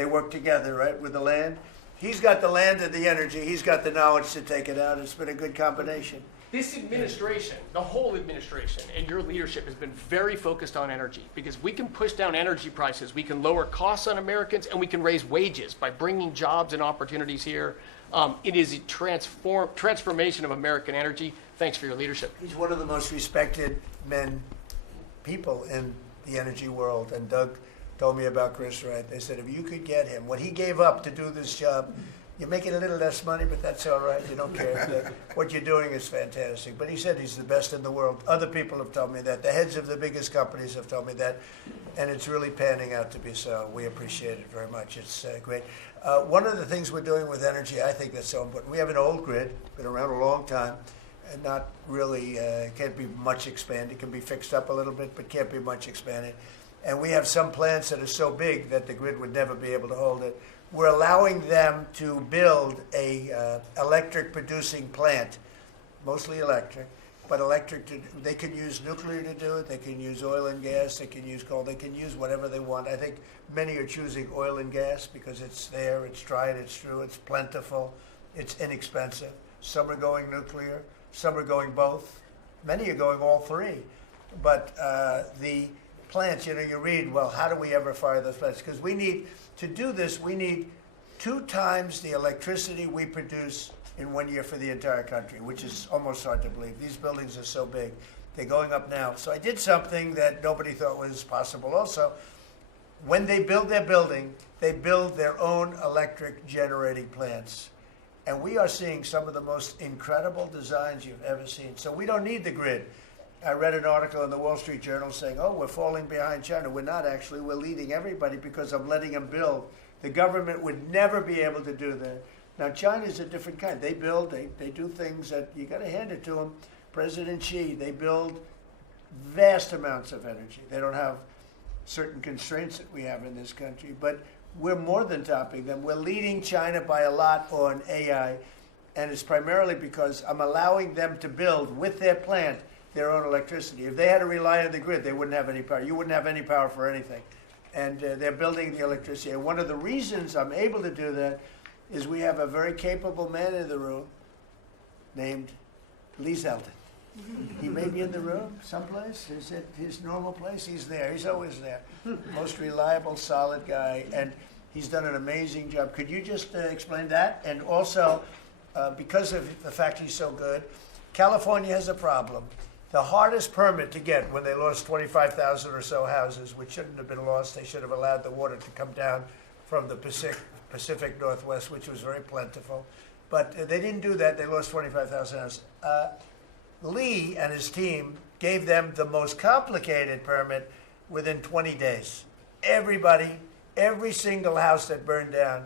work together, right, with the land. He's got the land and the energy. He's got the knowledge to take it out. It's been a good combination. This administration, the whole administration, and your leadership has been very focused on energy, because we can push down energy prices, we can lower costs on Americans, and we can raise wages by bringing jobs and opportunities here. It is a transformation of American energy. Thanks for your leadership. He's one of the most respected people in the energy world. And Doug told me about Chris Wright. They said, if you could get him, what he gave up to do this job, you're making a little less money, but that's all right. You don't care. What you're doing is fantastic. But he said he's the best in the world. Other people have told me that. The heads of the biggest companies have told me that. And it's really panning out to be so. We appreciate it very much. It's great. One of the things we're doing with energy, I think that's so important. We have an old grid, been around a long time, and not really, can't be much expanded. It can be fixed up a little bit, but can't be much expanded. And we have some plants that are so big that the grid would never be able to hold it. We're allowing them to build a electric producing plant, mostly electric, but they can use nuclear to do it, they can use oil and gas, they can use coal, they can use whatever they want. I think many are choosing oil and gas because it's there, it's tried, it's true, it's plentiful, it's inexpensive. Some are going nuclear, some are going both, many are going all three. But the plants, you read, well, how do we ever fire those plants? Because to do this, we need 2 times the electricity we produce in 1 year for the entire country, which is almost hard to believe. These buildings are so big. They're going up now. So I did something that nobody thought was possible also. When they build their building, they build their own electric generating plants. And we are seeing some of the most incredible designs you've ever seen. So we don't need the grid. I read an article in the Wall Street Journal saying, oh, we're falling behind China. We're not actually. We're leading everybody because I'm letting them build. The government would never be able to do that. Now, China's a different kind. They build, they do things that you got to hand it to them. President Xi, they build vast amounts of energy. They don't have certain constraints that we have in this country, but we're more than topping them. We're leading China by a lot on AI, and it's primarily because I'm allowing them to build with their plant their own electricity. If they had to rely on the grid, they wouldn't have any power. You wouldn't have any power for anything. And they're building the electricity. And one of the reasons I'm able to do that is we have a very capable man in the room named Lee Zeldin. He may be in the room someplace. Is it his normal place? He's there. He's always there. Most reliable, solid guy. And he's done an amazing job. Could you just explain that? And also, because of the fact he's so good, California has a problem. The hardest permit to get when they lost 25,000 or so houses, which shouldn't have been lost, they should have allowed the water to come down from the Pacific Northwest, which was very plentiful. But they didn't do that. They lost 25,000 houses. Lee and his team gave them the most complicated permit within 20 days. Every single house that burned down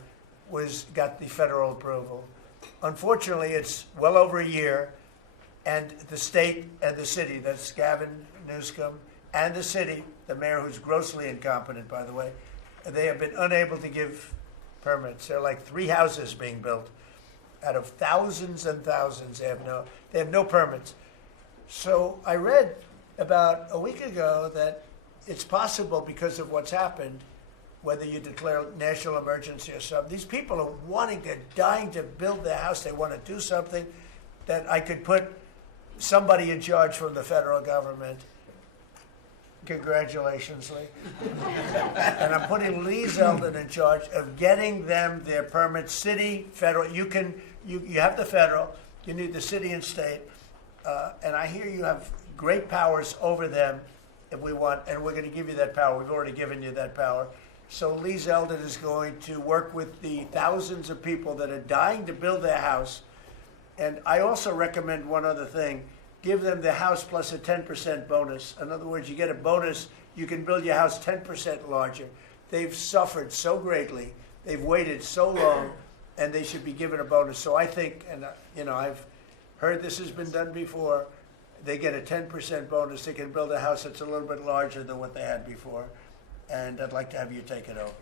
got the federal approval. Unfortunately, it's well over a year. And the state and the city, that's Gavin Newsom, and the city, the mayor who's grossly incompetent, by the way, they have been unable to give permits. There are like 3 houses being built out of thousands and thousands. They have no permits. So I read about a week ago that it's possible because of what's happened, whether you declare national emergency or something, these people are they're dying to build their house. They want to do something that I could put somebody in charge from the federal government. Congratulations, Lee. And I'm putting Lee Zeldin in charge of getting them their permits, city, federal. You have the federal, you need the city and state, and I hear you have great powers over them. if we want, and we're going to give you that power. We've already given you that power. So Lee Zeldin is going to work with the thousands of people that are dying to build their house. And I also recommend one other thing. Give them the house plus a 10% bonus. In other words, you get a bonus, you can build your house 10% larger. They've suffered so greatly. They've waited so long, and they should be given a bonus. So I think, and I've heard this has been done before, they get a 10% bonus. They can build a house that's a little bit larger than what they had before. And I'd like to have you take it over.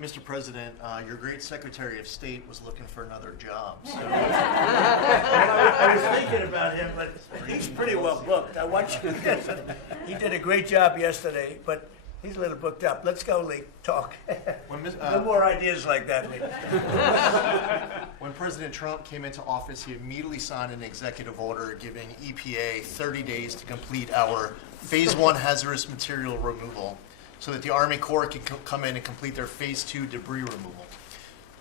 Mr. President, your great Secretary of State was looking for another job. So I was thinking about him, but he's pretty well booked. I watched him yesterday. He did a great job yesterday, but he's a little booked up. Let's go, Lee. Talk. No more ideas like that, Lee. when President Trump came into office, he immediately signed an executive order giving EPA 30 days to complete our Phase 1 hazardous material removal so that the Army Corps can come in and complete their Phase 2 debris removal.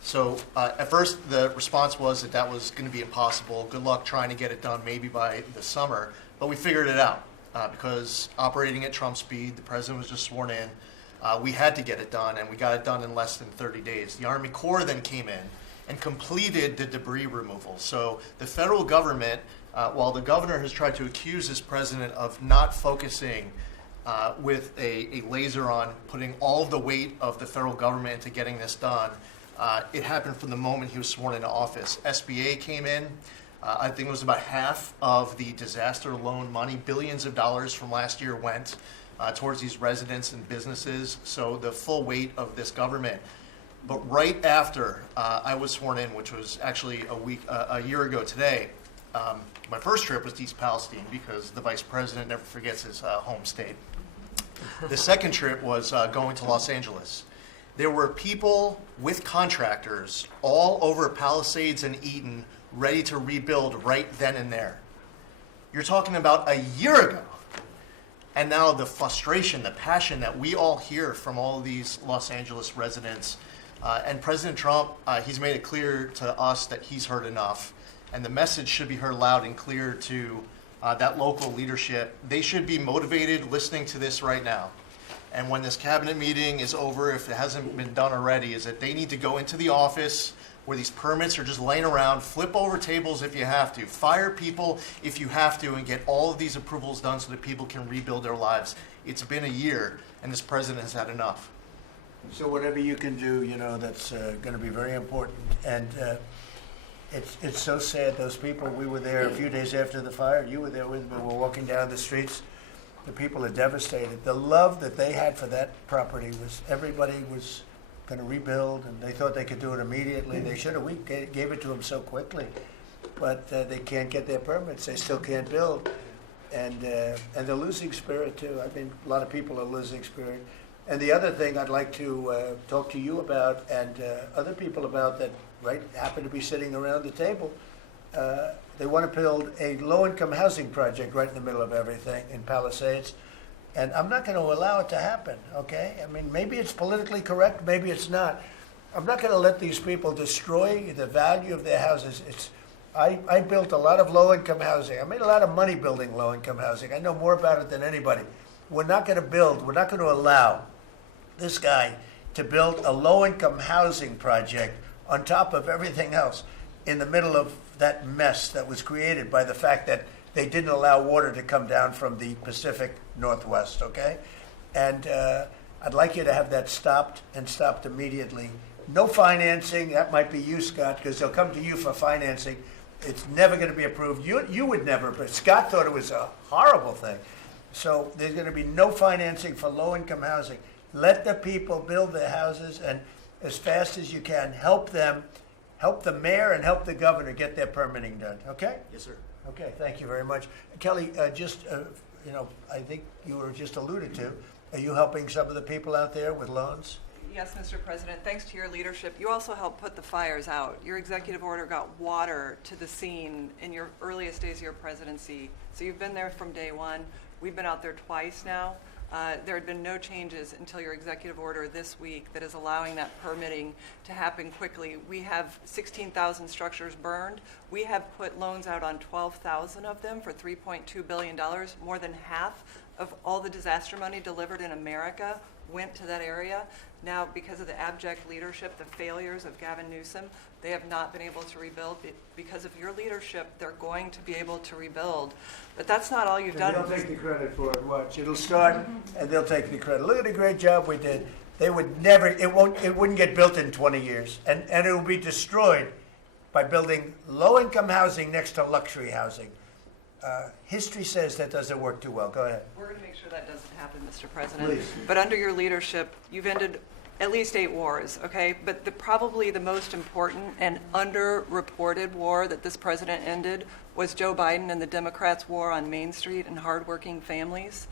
So at first, the response was that was going to be impossible. Good luck trying to get it done maybe by the summer. But we figured it out because operating at Trump speed, the president was just sworn in. We had to get it done, and we got it done in less than 30 days. The Army Corps then came in and completed the debris removal. So the federal government, while the governor has tried to accuse this president of not focusing with a laser on putting all of the weight of the federal government into getting this done, it happened from the moment he was sworn into office. SBA came in. I think it was about half of the disaster loan money, billions of dollars from last year went towards these residents and businesses. So the full weight of this government. But right after I was sworn in, which was actually a year ago today, my first trip was to East Palestine because the vice president never forgets his home state. The second trip was going to Los Angeles. There were people with contractors all over Palisades and Eaton ready to rebuild right then and there. You're talking about a year ago. And now the frustration, the passion that we all hear from all of these Los Angeles residents. And President Trump, he's made it clear to us that he's heard enough. And the message should be heard loud and clear to that local leadership. They should be motivated listening to this right now. And when this cabinet meeting is over, if it hasn't been done already, is that they need to go into the office where these permits are just laying around, flip over tables if you have to, fire people if you have to, and get all of these approvals done so that people can rebuild their lives. It's been a year, and this president has had enough. So whatever you can do, that's going to be very important. And it's so sad, those people, we were there a few days after the fire, you were there with me, we were walking down the streets. The people are devastated. The love that they had for that property was, everybody was going to rebuild, and they thought they could do it immediately. They should have. We gave it to them so quickly, but they can't get their permits. They still can't build, and they're losing spirit too. I mean, a lot of people are losing spirit. And the other thing I'd like to talk to you about and other people about that happen to be sitting around the table. They want to build a low-income housing project right in the middle of everything in Palisades. And I'm not going to allow it to happen, okay? I mean, maybe it's politically correct, maybe it's not. I'm not going to let these people destroy the value of their houses. I built a lot of low-income housing. I made a lot of money building low-income housing. I know more about it than anybody. We're not going to allow this guy to build a low-income housing project on top of everything else in the middle of that mess that was created by the fact that they didn't allow water to come down from the Pacific Northwest, okay? And I'd like you to have that stopped and stopped immediately. No financing. That might be you, Scott, because they'll come to you for financing. It's never going to be approved. You would never, but Scott thought it was a horrible thing. So there's going to be no financing for low-income housing. Let the people build their houses, and as fast as you can, help them, help the mayor and help the governor get their permitting done, okay? Yes, sir. Okay, thank you very much. Kelly, I think you were just alluded to, are you helping some of the people out there with loans? Yes, Mr. President, thanks to your leadership, you also helped put the fires out. Your executive order got water to the scene in your earliest days of your presidency. So you've been there from day one. We've been out there twice now. There had been no changes until your executive order this week that is allowing that permitting to happen quickly. We have 16,000 structures burned. We have put loans out on 12,000 of them for $3.2 billion. More than half of all the disaster money delivered in America went to that area. Now, because of the abject leadership, the failures of Gavin Newsom, they have not been able to rebuild. Because of your leadership, they're going to be able to rebuild. But that's not all you've done. They'll take the credit for it, watch. It'll start, and they'll take the credit. Look at the great job we did. They would never, it wouldn't get built in 20 years, and it will be destroyed by building low-income housing next to luxury housing. History says that doesn't work too well. Go ahead. We're going to make sure that doesn't happen, Mr. President. Please. But under your leadership, you've ended at least 8 wars, okay? But probably the most important and underreported war that this president ended was Joe Biden and the Democrats' war on Main Street and hardworking families.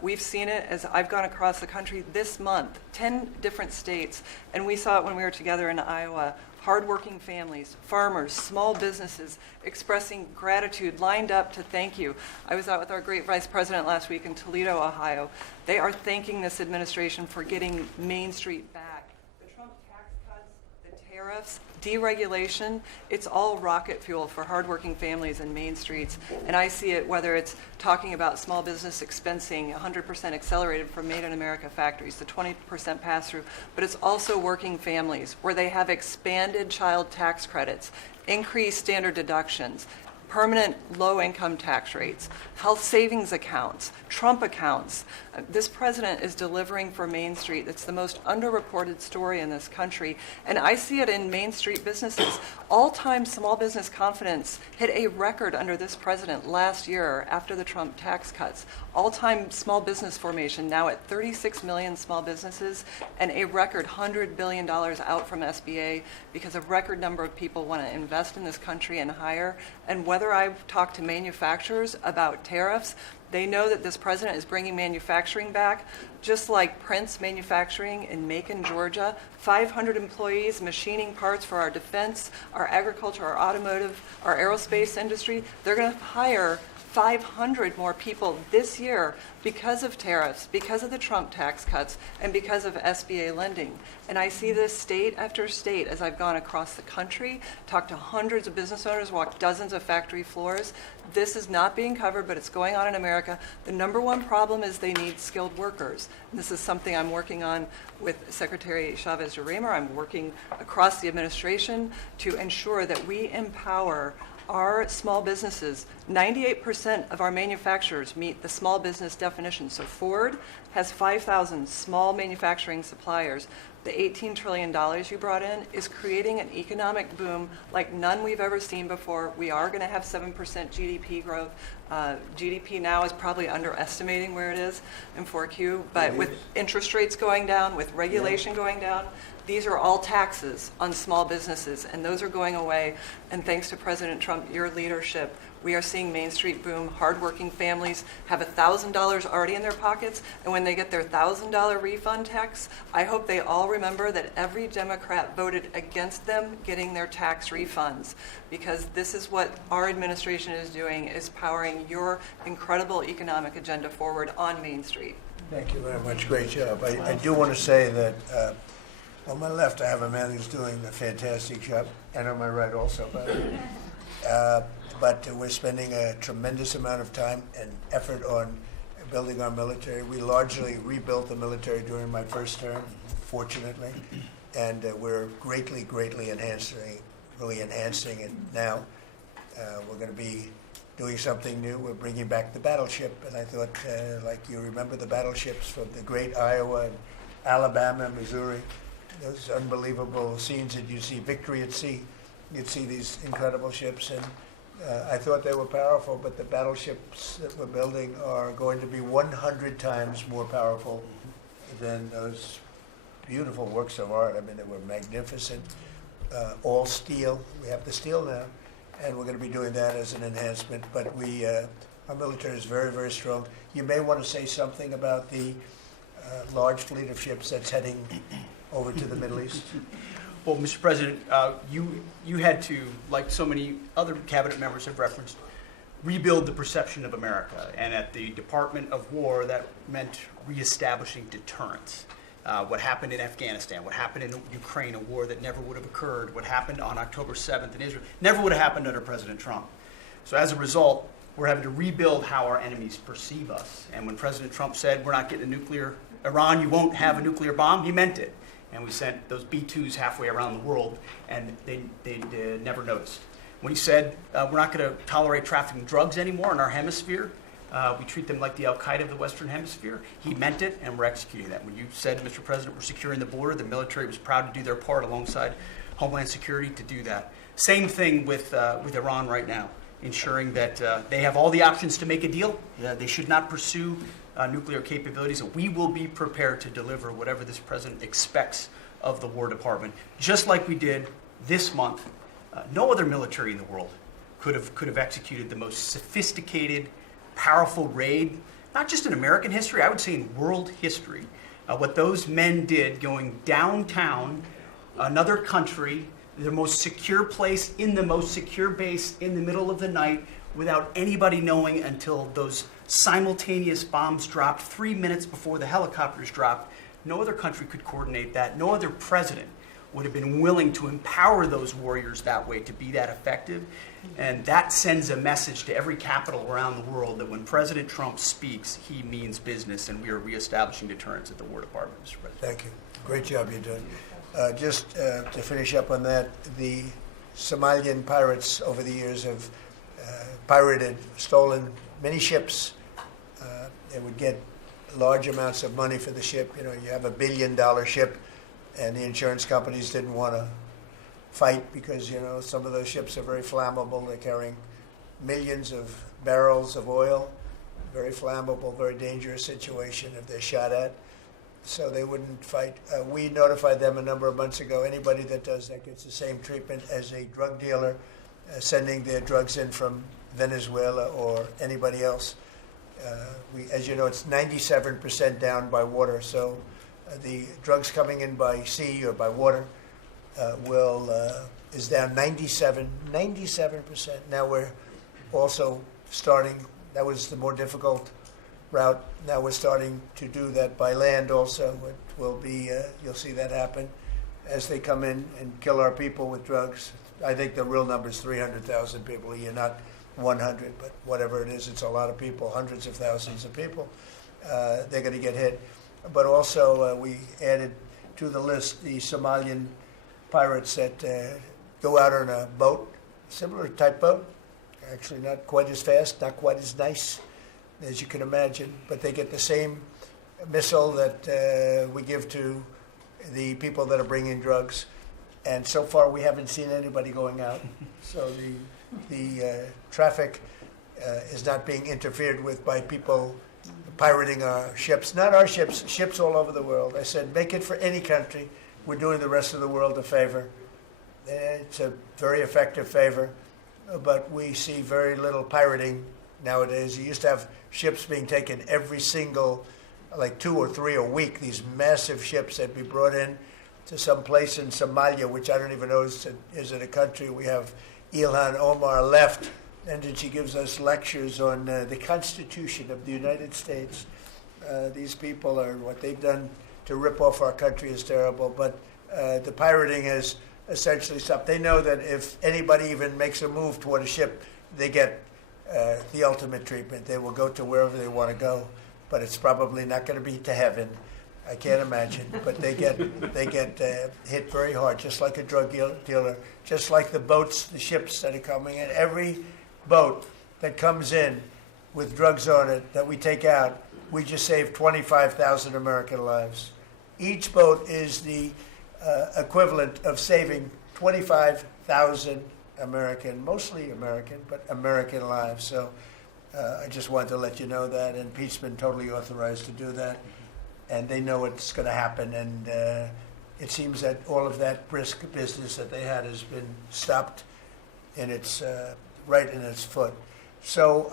We've seen it as I've gone across the country this month, 10 different states, and we saw it when we were together in Iowa. Hardworking families, farmers, small businesses expressing gratitude, lined up to thank you. I was out with our great vice president last week in Toledo, Ohio. They are thanking this administration for getting Main Street back. The Trump tax cuts, the tariffs, deregulation, it's all rocket fuel for hardworking families and Main Streets. And I see it whether it's talking about small business expensing, 100% accelerated for Made in America factories, the 20% pass-through, but it's also working families where they have expanded child tax credits, increased standard deductions, permanent low-income tax rates, health savings accounts, Trump accounts. This president is delivering for Main Street. It's the most underreported story in this country. And I see it in Main Street businesses. All-time small business confidence hit a record under this president last year after the Trump tax cuts. All-time small business formation now at 36 million small businesses and a record $100 billion out from SBA because a record number of people want to invest in this country and hire. And whether I've talked to manufacturers about tariffs, they know that this president is bringing manufacturing back, just like Prince Manufacturing in Macon, Georgia. 500 employees machining parts for our defense, our agriculture, our automotive, our aerospace industry. They're going to hire 500 more people this year because of tariffs, because of the Trump tax cuts, and because of SBA lending. And I see this state after state as I've gone across the country, talked to hundreds of business owners, walked dozens of factory floors. This is not being covered, but it's going on in America. The number one problem is they need skilled workers. And this is something I'm working on with Secretary Chavez-Urimer. I'm working across the administration to ensure that we empower our small businesses. 98% of our manufacturers meet the small business definition. So Ford has 5,000 small manufacturing suppliers. The $18 trillion you brought in is creating an economic boom like none we've ever seen before. We are going to have 7% GDP growth. GDP now is probably underestimating where it is in 4Q, but with interest rates going down, with regulation going down, these are all taxes on small businesses, and those are going away. And thanks to President Trump, your leadership, we are seeing Main Street boom. Hardworking families have $1,000 already in their pockets, and when they get their $1,000 refund tax, I hope they all remember that every Democrat voted against them getting their tax refunds, because this is what our administration is doing, is powering your incredible economic agenda forward on Main Street. Thank you very much. Great job. I do want to say that on my left, I have a man who's doing a fantastic job, and on my right also, but we're spending a tremendous amount of time and effort on building our military. We largely rebuilt the military during my first term, fortunately, and we're greatly enhancing it now. We're going to be doing something new. We're bringing back the battleship, and I thought, like you remember the battleships from the great Iowa and Alabama, Missouri, those unbelievable scenes that you see, Victory at Sea. You'd see these incredible ships, and I thought they were powerful, but the battleships that we're building are going to be 100 times more powerful than those beautiful works of art. I mean, they were magnificent, all steel. We have the steel now, and we're going to be doing that as an enhancement, but our military is very, very strong. You may want to say something about the large fleet of ships that's heading over to the Middle East. Well, Mr. President, you had to, like so many other cabinet members have referenced, rebuild the perception of America. And at the Department of War, that meant reestablishing deterrence. What happened in Afghanistan, what happened in Ukraine, a war that never would have occurred, what happened on October 7th in Israel, never would have happened under President Trump. So as a result, we're having to rebuild how our enemies perceive us. And when President Trump said, we're not getting Iran, you won't have a nuclear bomb, he meant it. And we sent those B-2s halfway around the world, and they never noticed. When he said, we're not going to tolerate trafficking drugs anymore in our hemisphere, we treat them like the Al-Qaeda of the Western Hemisphere, he meant it, and we're executing that. When you said, Mr. President, we're securing the border, the military was proud to do their part alongside Homeland Security to do that. Same thing with Iran right now, ensuring that they have all the options to make a deal. They should not pursue nuclear capabilities, and we will be prepared to deliver whatever this president expects of the War Department, just like we did this month. No other military in the world could have executed the most sophisticated, powerful raid, not just in American history, I would say in world history. What those men did going downtown, another country, the most secure place in the most secure base in the middle of the night, without anybody knowing until those simultaneous bombs dropped 3 minutes before the helicopters dropped. No other country could coordinate that. No other president would have been willing to empower those warriors that way to be that effective. And that sends a message to every capital around the world that when President Trump speaks, he means business, and we are reestablishing deterrence at the War Department, Mr. President. Thank you. Great job you're doing. Just to finish up on that, the Somalian pirates over the years have stolen many ships. They would get large amounts of money for the ship. You know, you have $1 billion ship, and the insurance companies didn't want to fight because, you know, some of those ships are very flammable. They're carrying millions of barrels of oil. Very flammable, very dangerous situation if they're shot at. So they wouldn't fight. We notified them a number of months ago. Anybody that does that gets the same treatment as a drug dealer sending their drugs in from Venezuela or anybody else. As you know, it's 97% down by water. So the drugs coming in by sea or by water is down 97%. Now we're also starting. That was the more difficult route. Now we're starting to do that by land also. It will be, you'll see that happen as they come in and kill our people with drugs. I think the real number is 300,000 people a year, not 100, but whatever it is, it's a lot of people, hundreds of thousands of people. They're going to get hit. But also we added to the list the Somalian pirates that go out on a boat, similar type boat, actually not quite as fast, not quite as nice as you can imagine, but they get the same missile that we give to the people that are bringing drugs. And so far, we haven't seen anybody going out. So the traffic is not being interfered with by people pirating our ships. Not our ships, ships all over the world. I said, make it for any country. We're doing the rest of the world a favor. It's a very effective favor, but we see very little pirating nowadays. You used to have ships being taken every single, like 2 or 3 a week, these massive ships that be brought in to some place in Somalia, which I don't even know is it a country. We have Ilhan Omar left, and then she gives us lectures on the Constitution of the United States. These people are, what they've done to rip off our country is terrible, but the pirating has essentially stopped. They know that if anybody even makes a move toward a ship, they get the ultimate treatment. They will go to wherever they want to go, but it's probably not going to be to heaven. I can't imagine, but they get hit very hard, just like a drug dealer, just like the boats, the ships that are coming in. Every boat that comes in with drugs on it that we take out, we just saved 25,000 American lives. Each boat is the equivalent of saving 25,000 American, mostly American, but American lives. So I just wanted to let you know that, and Pete's been totally authorized to do that. And they know it's going to happen, and it seems that all of that brisk business that they had has been stopped in its right in its foot. So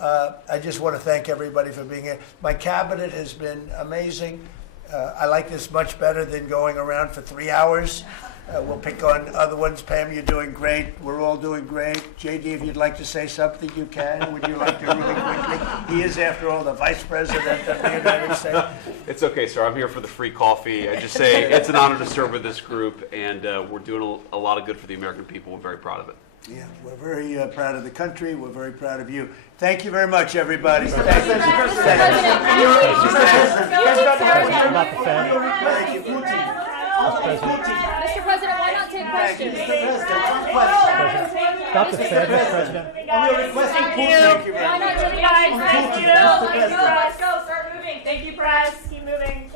I just want to thank everybody for being here. My cabinet has been amazing. I like this much better than going around for 3 hours We'll pick on other ones. Pam, you're doing great. We're all doing great. JD, if you'd like to say something, you can. Would you like to really quickly? He is, after all, the Vice President of the United States. It's okay, sir. I'm here for the free coffee. I just say it's an honor to serve with this group, and we're doing a lot of good for the American people. We're very proud of it. Yeah, we're very proud of the country. We're very proud of you. Thank you very much, everybody. Thank you. Mr. President, why not take questions? Stop the Fed, Mr. President. Why not take questions? Thank you, guys. Thank you. Let's go. Start moving. Thank you, press. Keep moving.